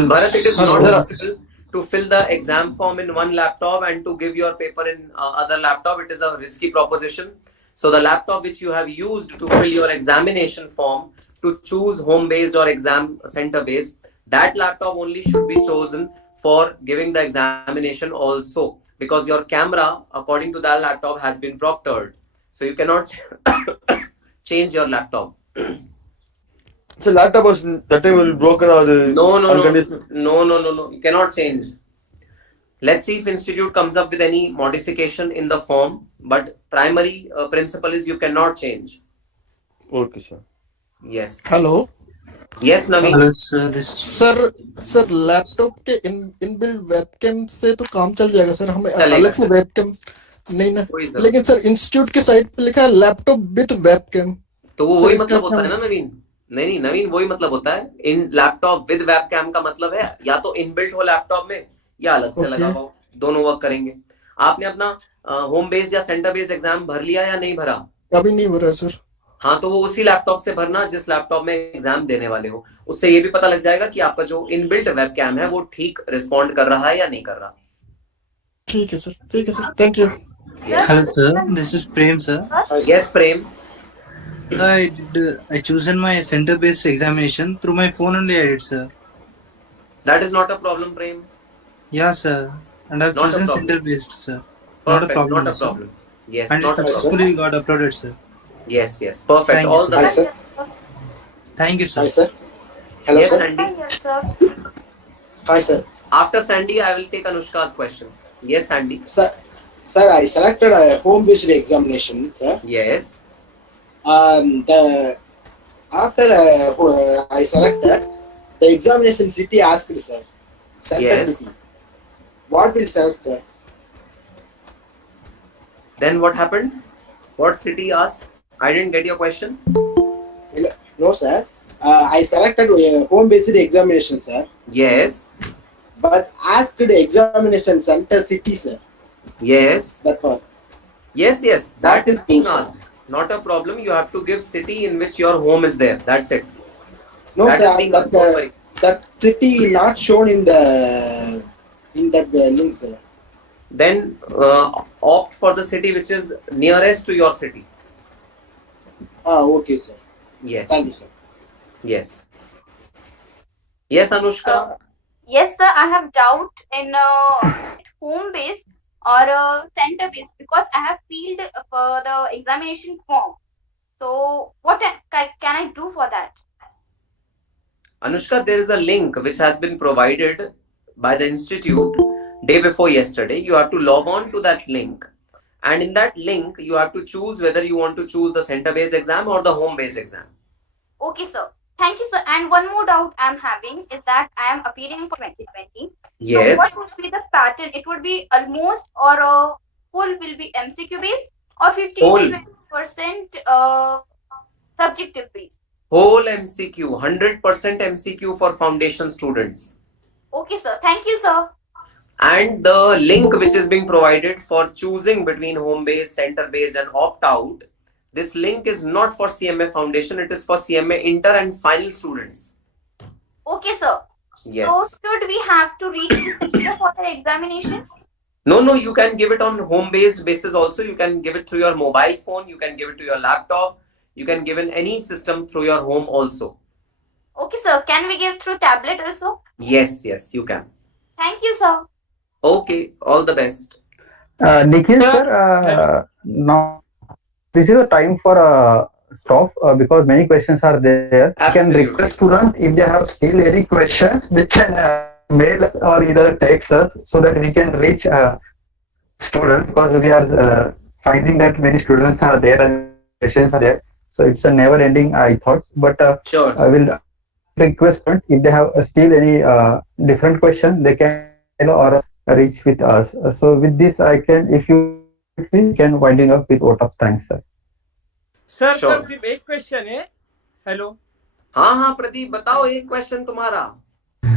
Bharat, it is not Hello. possible to fill the exam form in one laptop and to give your paper in other laptop. It is a risky proposition. So the laptop which you have used to fill your examination form, to choose home-based or exam center-based, that laptop only should be chosen for giving the examination also, because your camera, according to that laptop, has been proctored. So you cannot change your laptop. So laptop was that time will broken or the No. You cannot change. Let's see if institute comes up with any modification in the form, but primary principle is you cannot change. Okay, sir. Yes. Hello. Yes, Naveen. Hello, sir laptop के inbuilt webcam से तो काम चल जाएगा sir, हमें अलग से webcam नहीं ना, लेकिन सर इंस्टीट्यूट के साइट पे लिखा है लैपटॉप विद वेबकैम, तो वो वही मतलब होता है ना नवीन? नहीं नवीन, वही मतलब होता है। इन लैपटॉप विद वेबकैम का मतलब है या तो इनबिल्ट हो लैपटॉप में या अलग से लगा हो, दोनों वर्क करेंगे। आपने अपना होम बेस्ड या सेंटर बेस्ड एग्जाम भर लिया या नहीं भरा? अभी नहीं भरा सर। हाँ, तो वो उसी लैपटॉप से भरना जिस लैपटॉप में एग्जाम देने वाले हो। उससे ये भी पता लग जाएगा कि आपका जो इनबिल्ट वेबकैम है वो ठीक रिस्पॉन्ड कर रहा है या नहीं कर रहा। ठीक है sir, thank you. Hello sir, this is Prem sir. Yes, Prem. I chosen my center-based examination through my phone only. I did, sir. That is not a problem, Prem. Yeah, sir. And I've chosen center-based, sir. Perfect, not a problem. Not a problem. Yes, and it successfully got uploaded, sir. Yes. Perfect. Thank All you, the best. sir. Thank you, sir. Hi, sir. Hello, yes, sir. Sandy. Hi, sir. After Sandy, I will take Anushka's question. Yes, Sandy. Sir, I selected a home-based examination, sir. Yes. After I selected, the examination city asked, sir. Center Yes. city. What will select, sir? Then what happened? What city asked? I didn't get your question. No, sir. I selected a home-based examination, sir. Yes. But asked the examination center city, sir. Yes. That's all. Yes. That is being asked. Not a problem. You have to give city in which your home is there. That's it. No, That is sir. being asked. Don't worry. That city not shown in that link, sir. Then opt for the city which is nearest to your city. Okay, sir. Yes. Thank you, sir. Yes. Yes, Anushka. Yes, sir. I have doubt in home based or center based because I have filled for the examination form. So what can I do for that? Anushka, there is a link which has been provided by the institute day before yesterday. You have to log on to that link, and in that link you have to choose whether you want to choose the center based exam or the home based exam. Okay, sir. Thank you, sir. And one more doubt I'm having is that I am appearing for 2020. Yes. So what would be the pattern? It would be almost or full will be MCQ based or 15% subjective based. Whole MCQ, 100% MCQ for foundation students. Okay, sir. Thank you, sir. And the link which is being provided for choosing between home based, center based and opt out, this link is not for CMA foundation, it is for CMA inter and final students. Okay, sir. Yes. So should we have to reach the center for the examination? No, you can give it on home based basis also. You can give it through your mobile phone, you can give it to your laptop, you can give in any system through your home also. Okay, sir. Can we give through tablet also? Yes, you can. Thank you, sir. Okay, all the best. Nikhil sir, now this is a time for a stop because many questions are there. Absolutely. You can request students if they have still any questions, they can mail us or either text us so that we can reach students, because we are finding that many students are there and questions are there. So it's a never-ending thoughts. But sure. I will request students if they have still any different question, they can or reach with us. So with this, I can, if you can winding up with vote of thanks, sir. Sir सिर्फ एक question है। Hello. हाँ प्रदीप बताओ, एक question तुम्हारा।